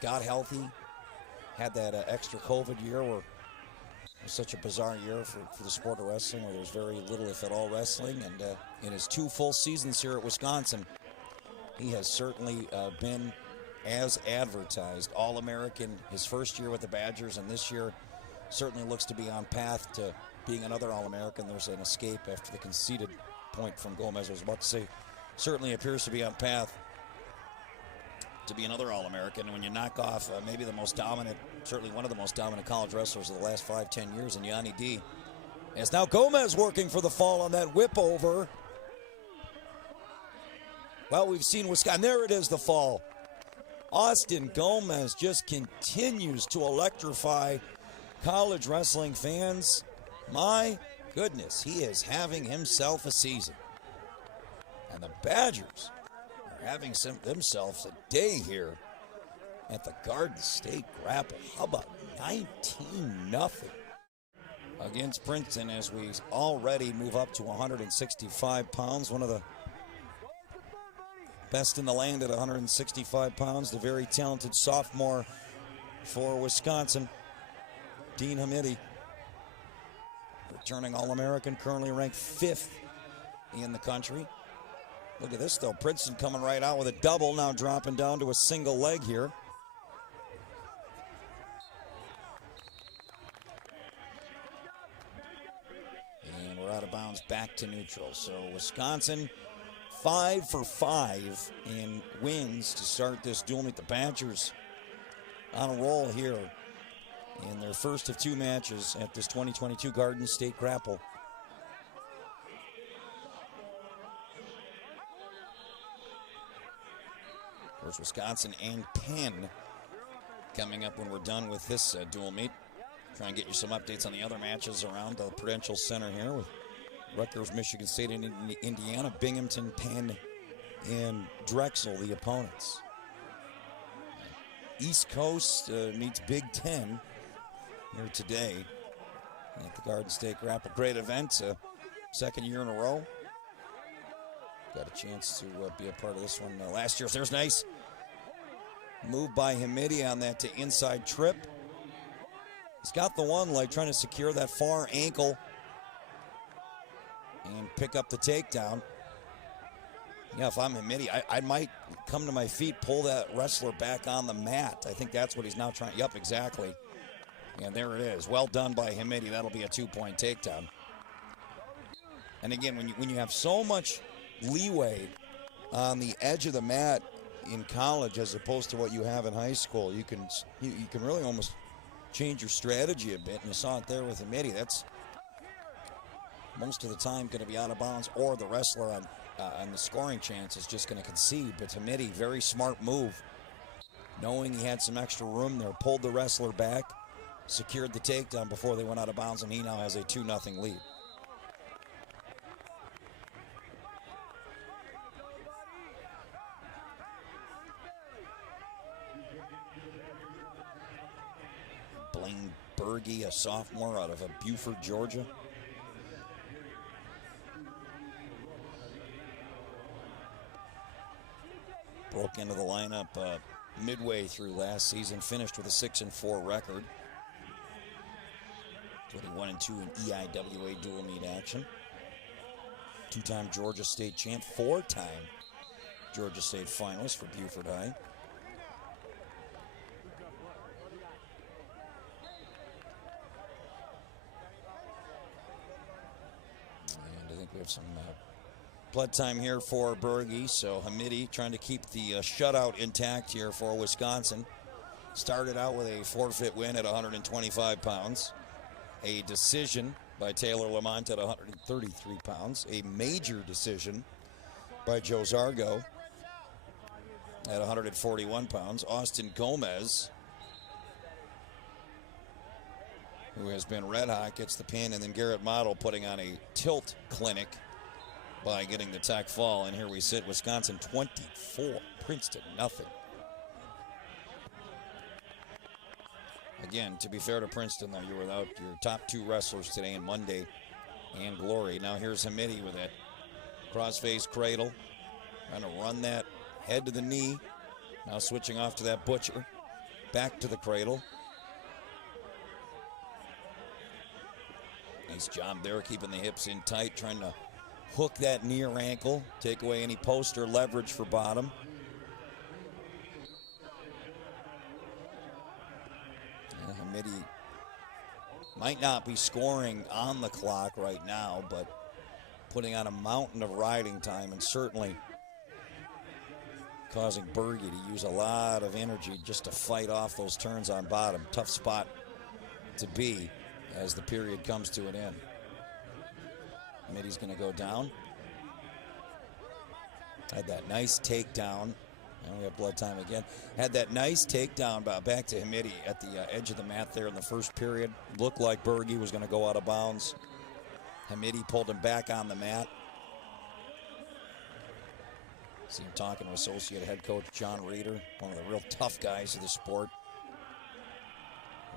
got healthy, had that extra COVID year where it was such a bizarre year for the sport of wrestling, where there's very little, if at all, wrestling. And in his 2 full seasons here at Wisconsin, he has certainly been as advertised. All-American his first year with the Badgers, and this year certainly looks to be on path to being another All-American. There's an escape after the conceded point from Gomez. I was about to say, certainly appears to be on path to be another All-American. And when you knock off maybe the most dominant, certainly one of the most dominant college wrestlers of the last 5-10 years in Yanni D, as now Gomez working for the fall on that whip over. Well, we've seen Wisconsin. There it is, the fall. Austin Gomez just continues to electrify college wrestling fans. My goodness, he is having himself a season. And the Badgers are having themselves a day here at the Garden State Grapple. How about 19-0 against Princeton, as we already move up to 165 pounds. One of the best in the land at 165 pounds. The very talented sophomore for Wisconsin, Deon Hamiti, returning All-American, currently ranked 5th in the country. Look at this, though. Princeton coming right out with a double, now dropping down to a single leg here. And we're out of bounds, back to neutral. So Wisconsin 5 for 5 in wins to start this duel meet. The Badgers on a roll here in their first of 2 matches at this 2022 Garden State Grapple. Of course, Wisconsin and Penn coming up when we're done with this dual meet. Try and get you some updates on the other matches around the Prudential Center here with Rutgers, Michigan State, and Indiana, Binghamton, Penn, and Drexel, the opponents. East Coast meets Big Ten here today at the Garden State Grapple. Great event, second year in a row. Got a chance to be a part of this one last year. So there's nice Move by Hamiti on that to inside trip. He's got the one leg trying to secure that far ankle and pick up the takedown. Yeah, if I'm Hamiti, I might come to my feet, pull that wrestler back on the mat. I think that's what he's now trying. Yep, exactly. And there it is. Well done by Hamiti. That'll be a 2-point takedown. And again, when you have so much leeway on the edge of the mat in college as opposed to what you have in high school, you can really almost change your strategy a bit. And you saw it there with Hamiti. That's most of the time going to be out of bounds, or the wrestler on the scoring chance is just going to concede. But Hamiti, very smart move, knowing he had some extra room there, pulled the wrestler back, secured the takedown before they went out of bounds, and he now has a 2-0 lead. Blaine Bergey, a sophomore out of Buford, Georgia. Broke into the lineup midway through last season, finished with a 6-4 record. 21-2 in EIWA dual meet action. 2-time Georgia State champ, 4-time Georgia State finalist for Buford High. And I think we have some blood time here for Bergey. So Hamiti trying to keep the shutout intact here for Wisconsin. Started out with a forfeit win at 125 pounds. A decision by Taylor Lamont at 133 pounds. A major decision by Joe Zargo at 141 pounds. Austin Gomez, who has been red hot, gets the pin. And then Garrett Model putting on a tilt clinic by getting the tech fall. And here we sit, Wisconsin 24, Princeton nothing. Again, to be fair to Princeton, though, you were without your top 2 wrestlers today in Monday and Glory. Now here's Hamiti with that cross-face cradle, trying to run that head to the knee. Now switching off to that Butcher, back to the cradle. Nice job there, keeping the hips in tight, trying to hook that knee or ankle, take away any post or leverage for bottom. Hamiti might not be scoring on the clock right now, but putting on a mountain of riding time and certainly causing Bergey to use a lot of energy just to fight off those turns on bottom. Tough spot to be as the period comes to an end. Hamiti's going to go down. Had that nice takedown. Now we have blood time again. Had that nice takedown back to Hamiti at the edge of the mat there in the first period. Looked like Bergey was going to go out of bounds. Hamiti pulled him back on the mat. See him talking to associate head coach John Reeder, one of the real tough guys of the sport.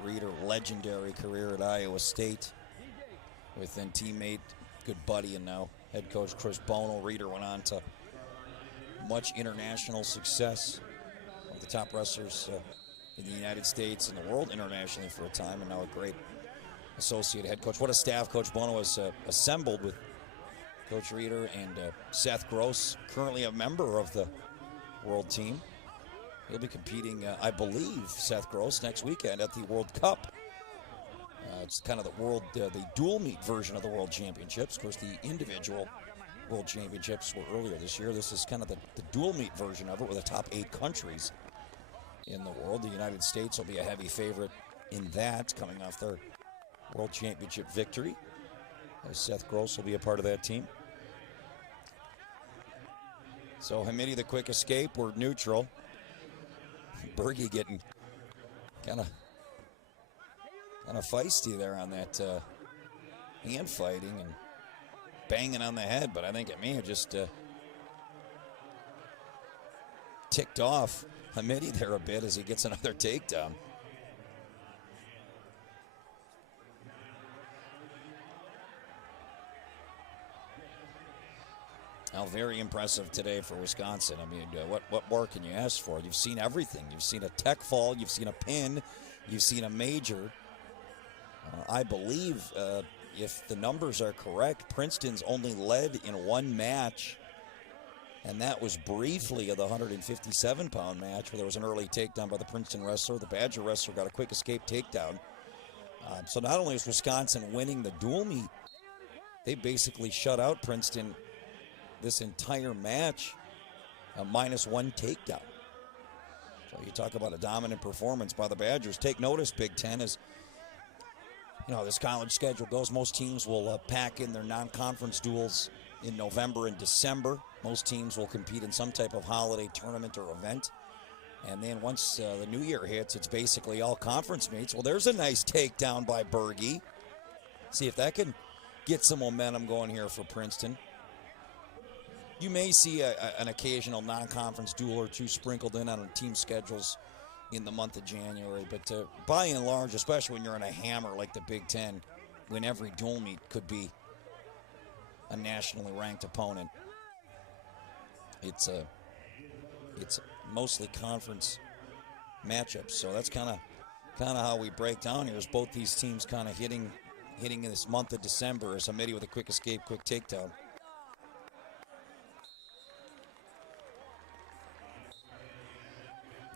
Reeder, legendary career at Iowa State with then teammate, good buddy, and now head coach Chris Bono. Reeder went on to much international success, one of the top wrestlers in the United States and the world internationally for a time, and now a great associate head coach. What a staff Coach Bono has assembled with Coach Reeder and Seth Gross, currently a member of the world team. He'll be competing, I believe, Seth Gross, next weekend at the World Cup. It's kind of the dual meet version of the World Championships. Of course, the individual World Championships were earlier this year. This is kind of the dual meet version of it, with the top 8 countries in the world. The United States will be a heavy favorite in that, coming off their World Championship victory, as Seth Gross will be a part of that team. So Hamiti, the quick escape. We're neutral. Bergey getting kind of feisty there on that hand fighting and banging on the head, but I think it may have just ticked off Hamiti there a bit as he gets another takedown. Well, very impressive today for Wisconsin. I mean, what more can you ask for? You've seen everything. You've seen a tech fall. You've seen a pin. You've seen a major. I believe, if the numbers are correct, Princeton's only led in one match, and that was briefly of the 157-pound match where there was an early takedown by the Princeton wrestler. The Badger wrestler got a quick escape takedown. So not only is Wisconsin winning the dual meet, they basically shut out Princeton this entire match, a -1 takedown. So you talk about a dominant performance by the Badgers. Take notice, Big Ten, as you know, this college schedule goes. Most teams will pack in their non-conference duels in November and December. Most teams will compete in some type of holiday tournament or event. And then once the new year hits, it's basically all conference meets. Well, there's a nice takedown by Bergey. See if that can get some momentum going here for Princeton. You may see an occasional non-conference duel or two sprinkled in on team schedules in the month of January. But by and large, especially when you're in a hammer like the Big Ten, when every dual meet could be a nationally ranked opponent, it's mostly conference matchups. So that's kind of how we break down here, is both these teams kind of hitting in this month of December. As Hamiti with a quick escape, quick takedown.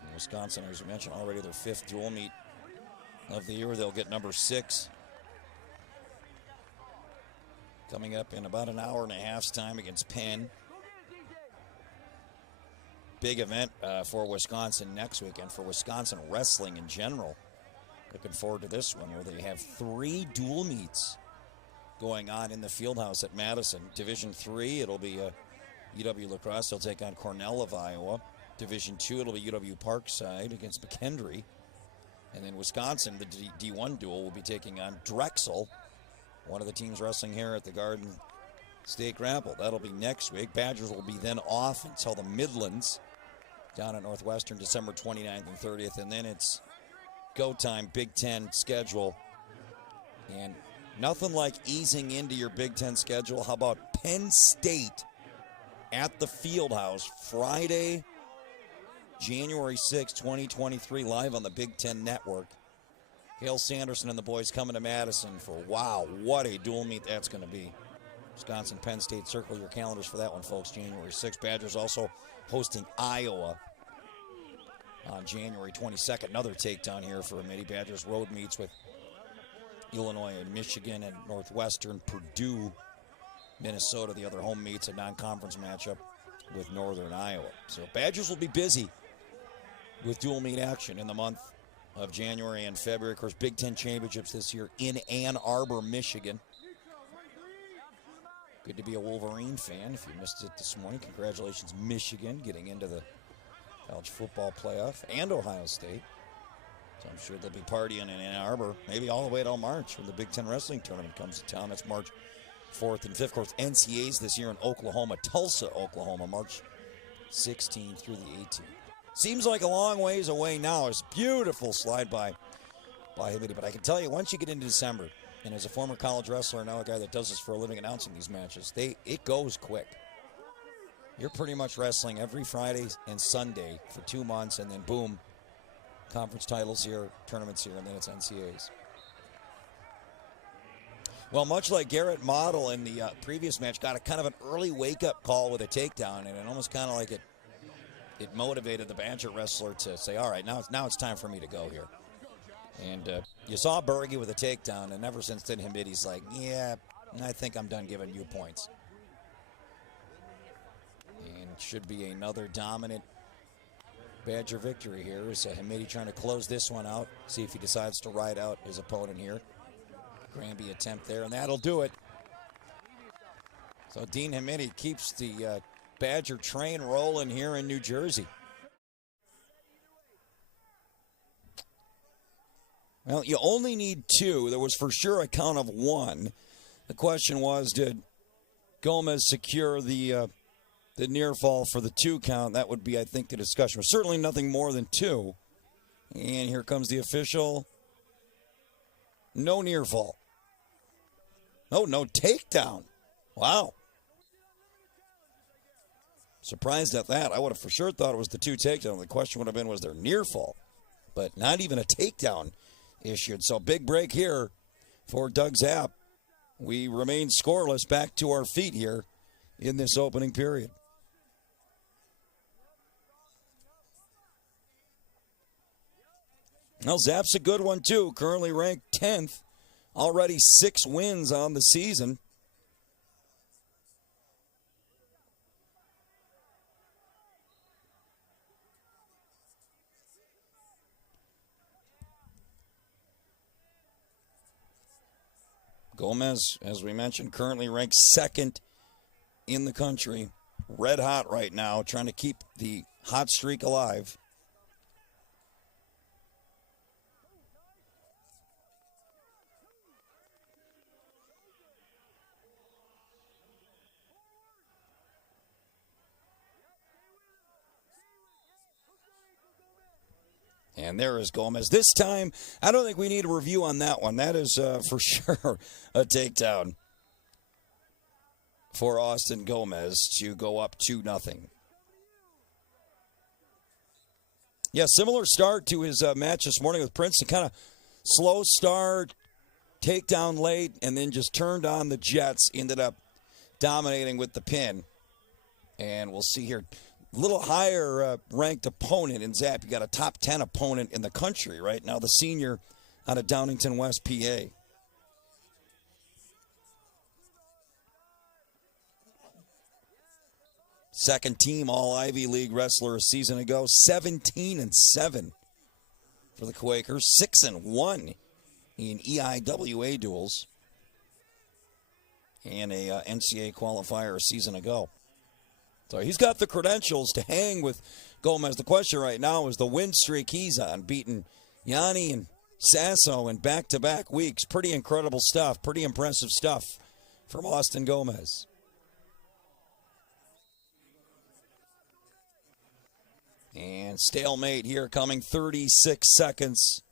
And Wisconsin, as we mentioned already, their 5th dual meet of the year. They'll get number 6 coming up in about an hour and a half's time against Penn. Big event for Wisconsin next weekend, for Wisconsin wrestling in general. Looking forward to this one, where they have 3 dual meets going on in the Fieldhouse at Madison. Division III, it'll be UW La Crosse. They'll take on Cornell of Iowa. Division II, it'll be UW Parkside against McHenry. And then Wisconsin, the D1 duel, will be taking on Drexel, one of the teams wrestling here at the Garden State Grapple. That'll be next week. Badgers will be then off until the Midlands down at Northwestern, December 29th and 30th. And then it's go time, Big Ten schedule. And nothing like easing into your Big Ten schedule. How about Penn State at the Fieldhouse Friday, January 6, 2023, live on the Big Ten Network. Hale Sanderson and the boys coming to Madison for, wow, what a dual meet that's going to be. Wisconsin, Penn State, circle your calendars for that one, folks, January 6th. Badgers also hosting Iowa on January 22nd. Another takedown here for Hamiti. Badgers road meets with Illinois and Michigan and Northwestern, Purdue, Minnesota. The other home meets, a non-conference matchup with Northern Iowa. So Badgers will be busy with dual meet action in the month of January and February. Of course, Big Ten championships this year in Ann Arbor, Michigan. Good to be a Wolverine fan. If you missed it this morning, congratulations, Michigan, getting into the college football playoff, and Ohio State. So I'm sure they'll be partying in Ann Arbor, maybe all the way till March when the Big Ten wrestling tournament comes to town. That's March 4th and 5th. Of course, NCAAs this year in Oklahoma, Tulsa, Oklahoma, March 16th through the 18th. Seems like a long ways away now. It's beautiful slide by Hamiti. But I can tell you, once you get into December, and as a former college wrestler, now a guy that does this for a living, announcing these matches, it goes quick. You're pretty much wrestling every Friday and Sunday for 2 months, and then boom, conference titles here, tournaments here, and then it's NCAAs. Well, much like Garrett Model in the previous match, got a kind of an early wake-up call with a takedown, and it almost kind of like it motivated the Badger wrestler to say, all right, now it's time for me to go here. And you saw Bergey with a takedown, and ever since then, Hamiti's like, yeah, I think I'm done giving you points. And it should be another dominant Badger victory here. Is Hamiti trying to close this one out, see if he decides to ride out his opponent here. Granby attempt there, and that'll do it. So Dean Hamiti keeps the Badger train rolling here in New Jersey. Well, you only need 2. There was for sure a count of 1. The question was, did Gomez secure the near fall for the 2 count? That would be, I think, the discussion. Certainly nothing more than 2. And here comes the official. No near fall. No takedown. Wow. Surprised at that. I would have for sure thought it was the 2 takedown. The question would have been, was there near fall? But not even a takedown issued. So big break here for Doug Zapf. We remain scoreless, back to our feet here in this opening period. Well, Zapf's a good one, too. Currently ranked 10th. Already 6 wins on the season. Gomez, as we mentioned, currently ranked 2nd in the country. Red hot right now, trying to keep the hot streak alive. And there is Gomez. This time, I don't think we need a review on that one. That is for sure a takedown for Austin Gomez to go up 2-0. Yeah, similar start to his match this morning with Princeton. Kind of slow start, takedown late, and then just turned on the jets. Ended up dominating with the pin. And we'll see here. Little higher ranked opponent in Zapf. You got a top 10 opponent in the country right now, the senior out of Downingtown West, PA. Second team All Ivy League wrestler a season ago, 17-7 for the Quakers, 6-1 in EIWA duels, and a NCAA qualifier a season ago. So he's got the credentials to hang with Gomez. The question right now is the win streak he's on, beating Yanni and Sasso in back-to-back weeks. Pretty incredible stuff, pretty impressive stuff from Austin Gomez. And stalemate here coming, 36 seconds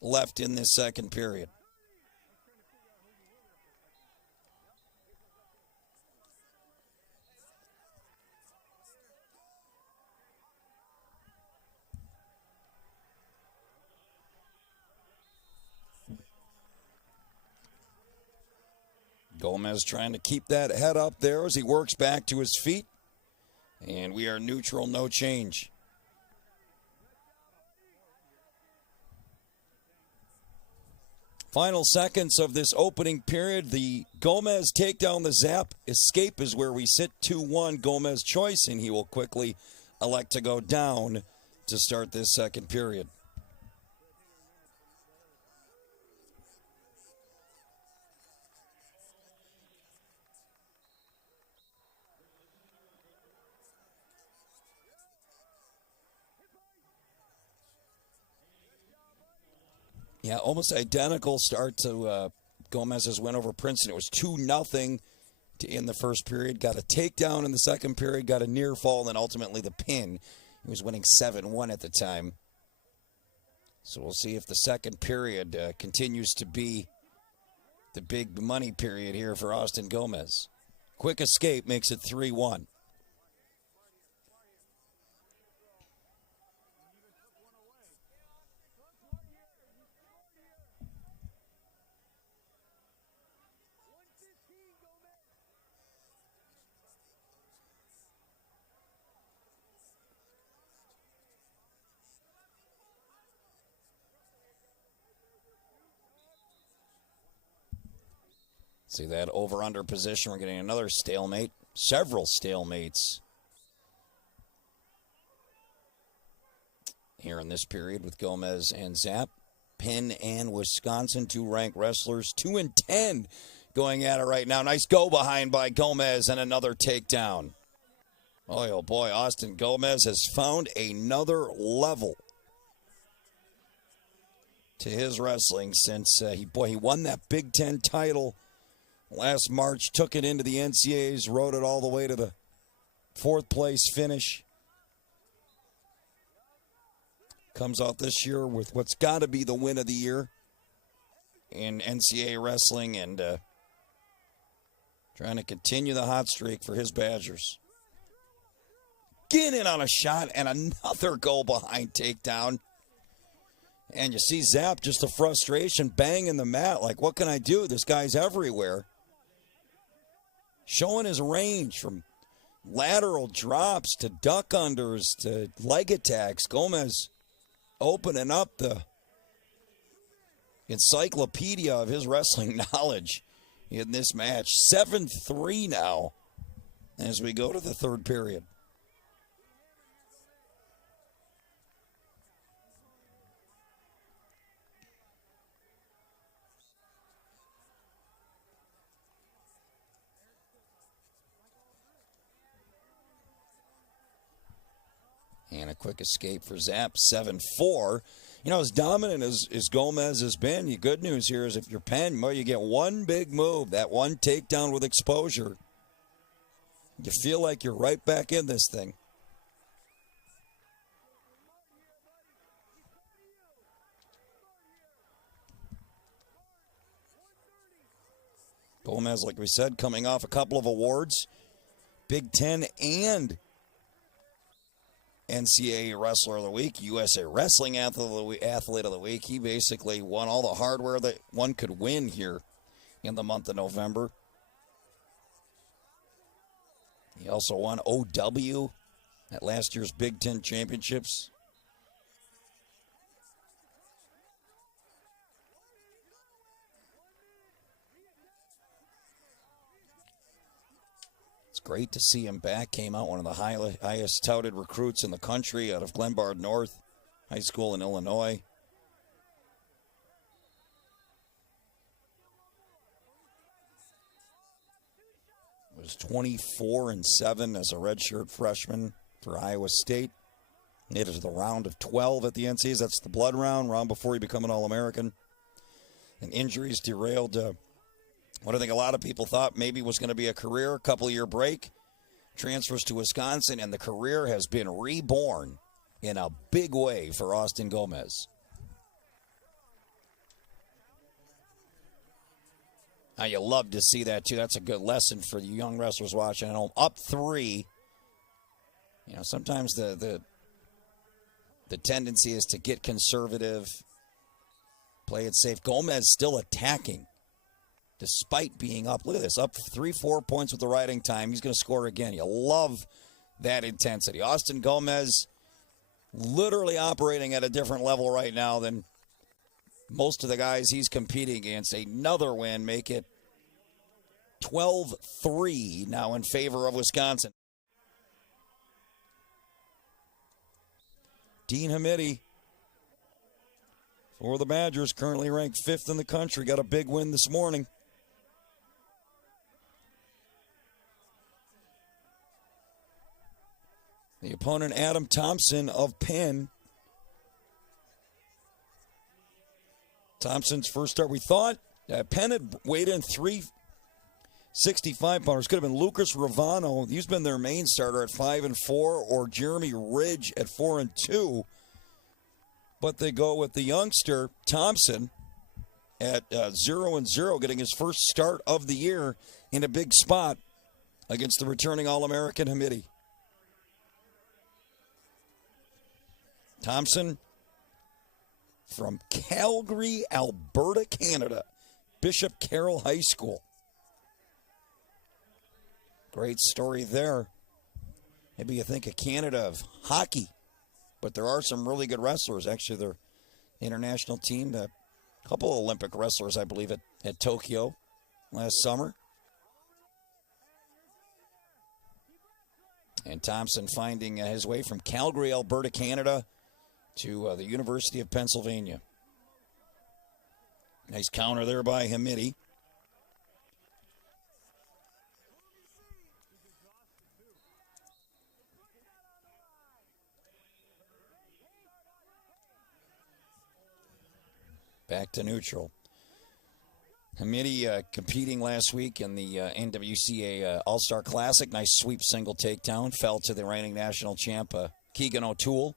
left in this second period. Gomez trying to keep that head up there as he works back to his feet. And we are neutral, no change. Final seconds of this opening period. The Gomez takedown, the Zapf escape is where we sit. 2-1 Gomez choice, and he will quickly elect to go down to start this second period. Yeah, almost identical start to Gomez's win over Princeton. It was 2-0 in the first period. Got a takedown in the second period, got a near fall, and then ultimately the pin. He was winning 7-1 at the time. So we'll see if the second period continues to be the big money period here for Austin Gomez. Quick escape makes it 3-1. See that over-under position. We're getting another stalemate. Several stalemates here in this period with Gomez and Zapf. Penn and Wisconsin, 2 ranked wrestlers. 2-10 going at it right now. Nice go behind by Gomez and another takedown. Oh boy, Austin Gomez has found another level to his wrestling since he won that Big Ten title last March, took it into the NCAAs, rode it all the way to the 4th place finish. Comes out this year with what's got to be the win of the year in NCAA wrestling, and trying to continue the hot streak for his Badgers. Skin in on a shot and another go behind takedown. And you see Zapf, just a frustration, banging the mat. Like, what can I do? This guy's everywhere. Showing his range from lateral drops to duck unders to leg attacks. Gomez opening up the encyclopedia of his wrestling knowledge in this match. 7-3 now as we go to the third period. And a quick escape for Zapf, 7-4. You know, as dominant as Gomez has been, the good news here is if you're Penn, well, you get one big move, that one takedown with exposure. You feel like you're right back in this thing. Gomez, like we said, coming off a couple of awards, Big Ten and NCAA Wrestler of the Week, USA Wrestling Athlete of the Week. He basically won all the hardware that one could win here in the month of November. He also won OW at last year's Big Ten Championships. Great to see him back. Came out one of the highest touted recruits in the country out of Glenbard North High School in Illinois. Was 24-7 as a redshirt freshman for Iowa State. Made it to the round of 12 at the NCAAs. That's the blood round before he became an All-American. And injuries derailed what I think a lot of people thought maybe was going to be a career, couple-year break. Transfers to Wisconsin, and the career has been reborn in a big way for Austin Gomez. Now, you love to see that, too. That's a good lesson for the young wrestlers watching at home. Up 3. You know, sometimes the tendency is to get conservative, play it safe. Gomez still attacking. Despite being up, look at this, up 3-4 points with the riding time. He's going to score again. You love that intensity. Austin Gomez literally operating at a different level right now than most of the guys he's competing against. Another win, make it 12-3 now in favor of Wisconsin. Dean Hamiti for the Badgers, currently ranked 5th in the country, got a big win this morning. The opponent, Adam Thomson of Penn. Thompson's first start, we thought Penn had weighed in 365 pounders. Could have been Lucas Ravano. He's been their main starter at 5-4, or Jeremy Ridge at 4-2. But they go with the youngster, Thomson, at 0-0, getting his first start of the year in a big spot against the returning All-American Hamiti. Thomson from Calgary, Alberta, Canada. Bishop Carroll High School. Great story there. Maybe you think of Canada of hockey, but there are some really good wrestlers. Actually, their international team, a couple of Olympic wrestlers, I believe, at Tokyo last summer. And Thomson finding his way from Calgary, Alberta, Canada, to the University of Pennsylvania. Nice counter there by Hamiti. Back to neutral. Hamiti competing last week in the NWCA All-Star Classic. Nice sweep single takedown. Fell to the reigning national champ, Keegan O'Toole,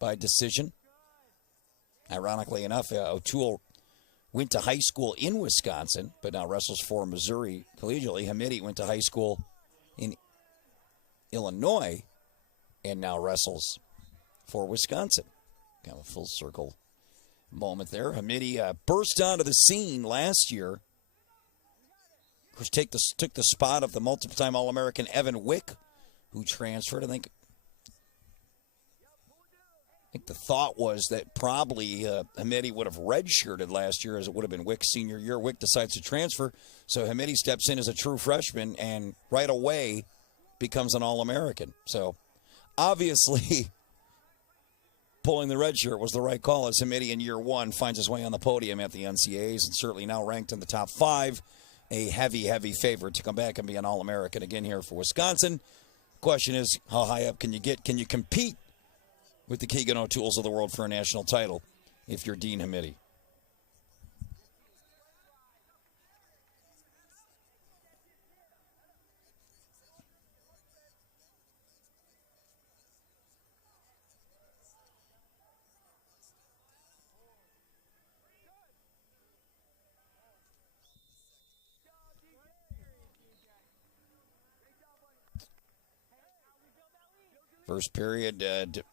by decision. Ironically enough, O'Toole went to high school in Wisconsin, but now wrestles for Missouri collegiately. Hamiti went to high school in Illinois and now wrestles for Wisconsin. Kind of a full circle moment there. Hamiti burst onto the scene last year. Of course, took the spot of the multiple-time All-American Evan Wick, who transferred. I think the thought was that probably Hamiti would have redshirted last year, as it would have been Wick's senior year. Wick decides to transfer, so Hamiti steps in as a true freshman and right away becomes an All-American. So obviously pulling the red shirt was the right call, as Hamiti in year one finds his way on the podium at the NCAAs and certainly now ranked in the top 5. A heavy, heavy favorite to come back and be an All-American again here for Wisconsin. Question is, how high up can you get? Can you compete with the Keegan O'Tooles of the world for a national title if you're Dean Hamiti? First period,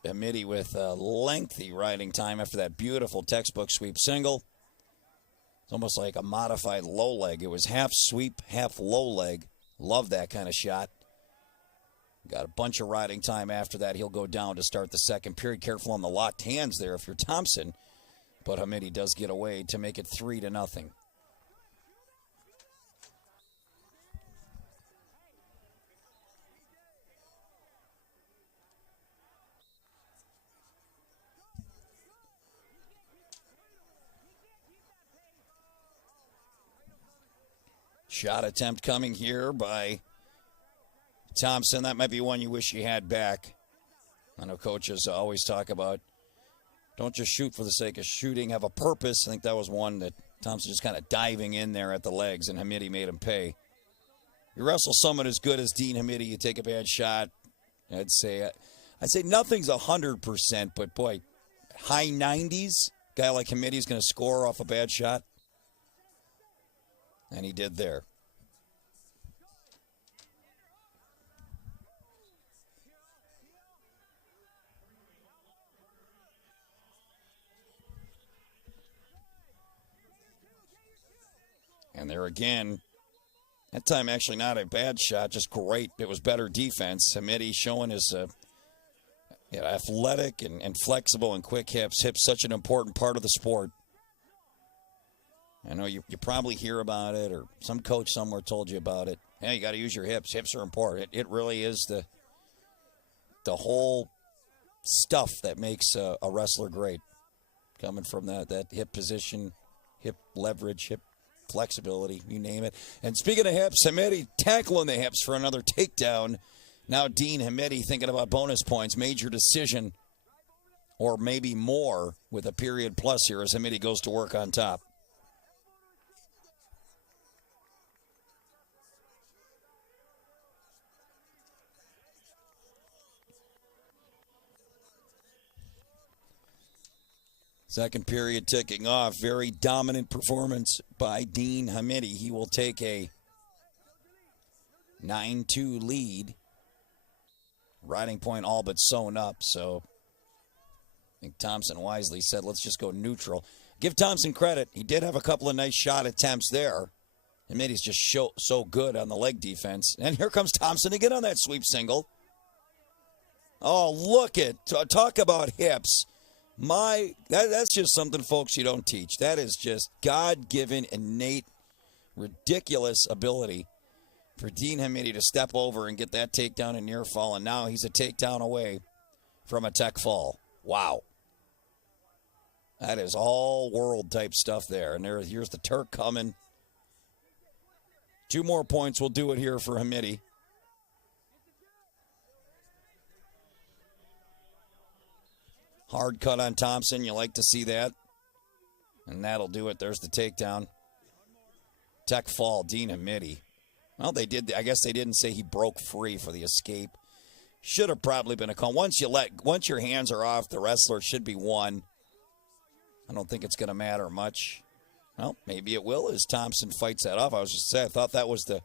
Hamiti with a lengthy riding time after that beautiful textbook sweep single. It's almost like a modified low leg. It was half sweep, half low leg. Love that kind of shot. Got a bunch of riding time after that. He'll go down to start the second period. Careful on the locked hands there if you're Thomson. But Hamiti does get away to make it 3-0. Shot attempt coming here by Thomson. That might be one you wish you had back. I know coaches always talk about don't just shoot for the sake of shooting, have a purpose. I think that was one that Thomson just kind of diving in there at the legs, and Hamiti made him pay. You wrestle someone as good as Dean Hamiti, you take a bad shot. I'd say nothing's 100%, but boy, high 90s. Guy like Hamiti is going to score off a bad shot. And he did there. And there again, that time actually not a bad shot, just great. It was better defense. Hamiti showing his athletic and flexible and quick hips. Hips such an important part of the sport. I know you probably hear about it, or some coach somewhere told you about it. Hey, you got to use your hips. Hips are important. It really is the whole stuff that makes a wrestler great. Coming from that hip position, hip leverage, hip flexibility, you name it. And speaking of hips, Hamiti tackling the hips for another takedown. Now Dean Hamiti thinking about bonus points, major decision, or maybe more with a period plus here as Hamiti goes to work on top. Second period ticking off. Very dominant performance by Dean Hamiti. He will take a 9-2 lead. Riding point all but sewn up. So I think Thomson wisely said, let's just go neutral. Give Thomson credit. He did have a couple of nice shot attempts there. Hamiti's just so good on the leg defense. And here comes Thomson to get on that sweep single. Oh, look at, talk about hips. That's just something, folks, you don't teach. That is just God-given, innate, ridiculous ability for Dean Hamiti to step over and get that takedown in near fall, and now he's a takedown away from a tech fall. Wow. That is all world type stuff there. And here's the Turk coming. 2 more points will do it here for Hamiti. Hard cut on Thomson. You like to see that. And that'll do it. There's the takedown. Tech fall, Dean Hamiti. Well, they did. I guess they didn't say he broke free for the escape. Should have probably been a call. Once your hands are off, the wrestler should be one. I don't think it's going to matter much. Well, maybe it will as Thomson fights that off. I was just saying, I thought that was the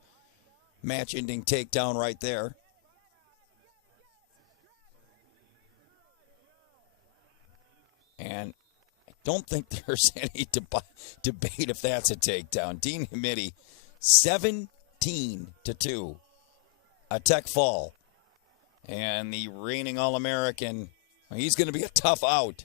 match-ending takedown right there. don't think there's any debate if that's a takedown. Dean Hamiti, 17-2. A tech fall. And the reigning All-American, he's going to be a tough out.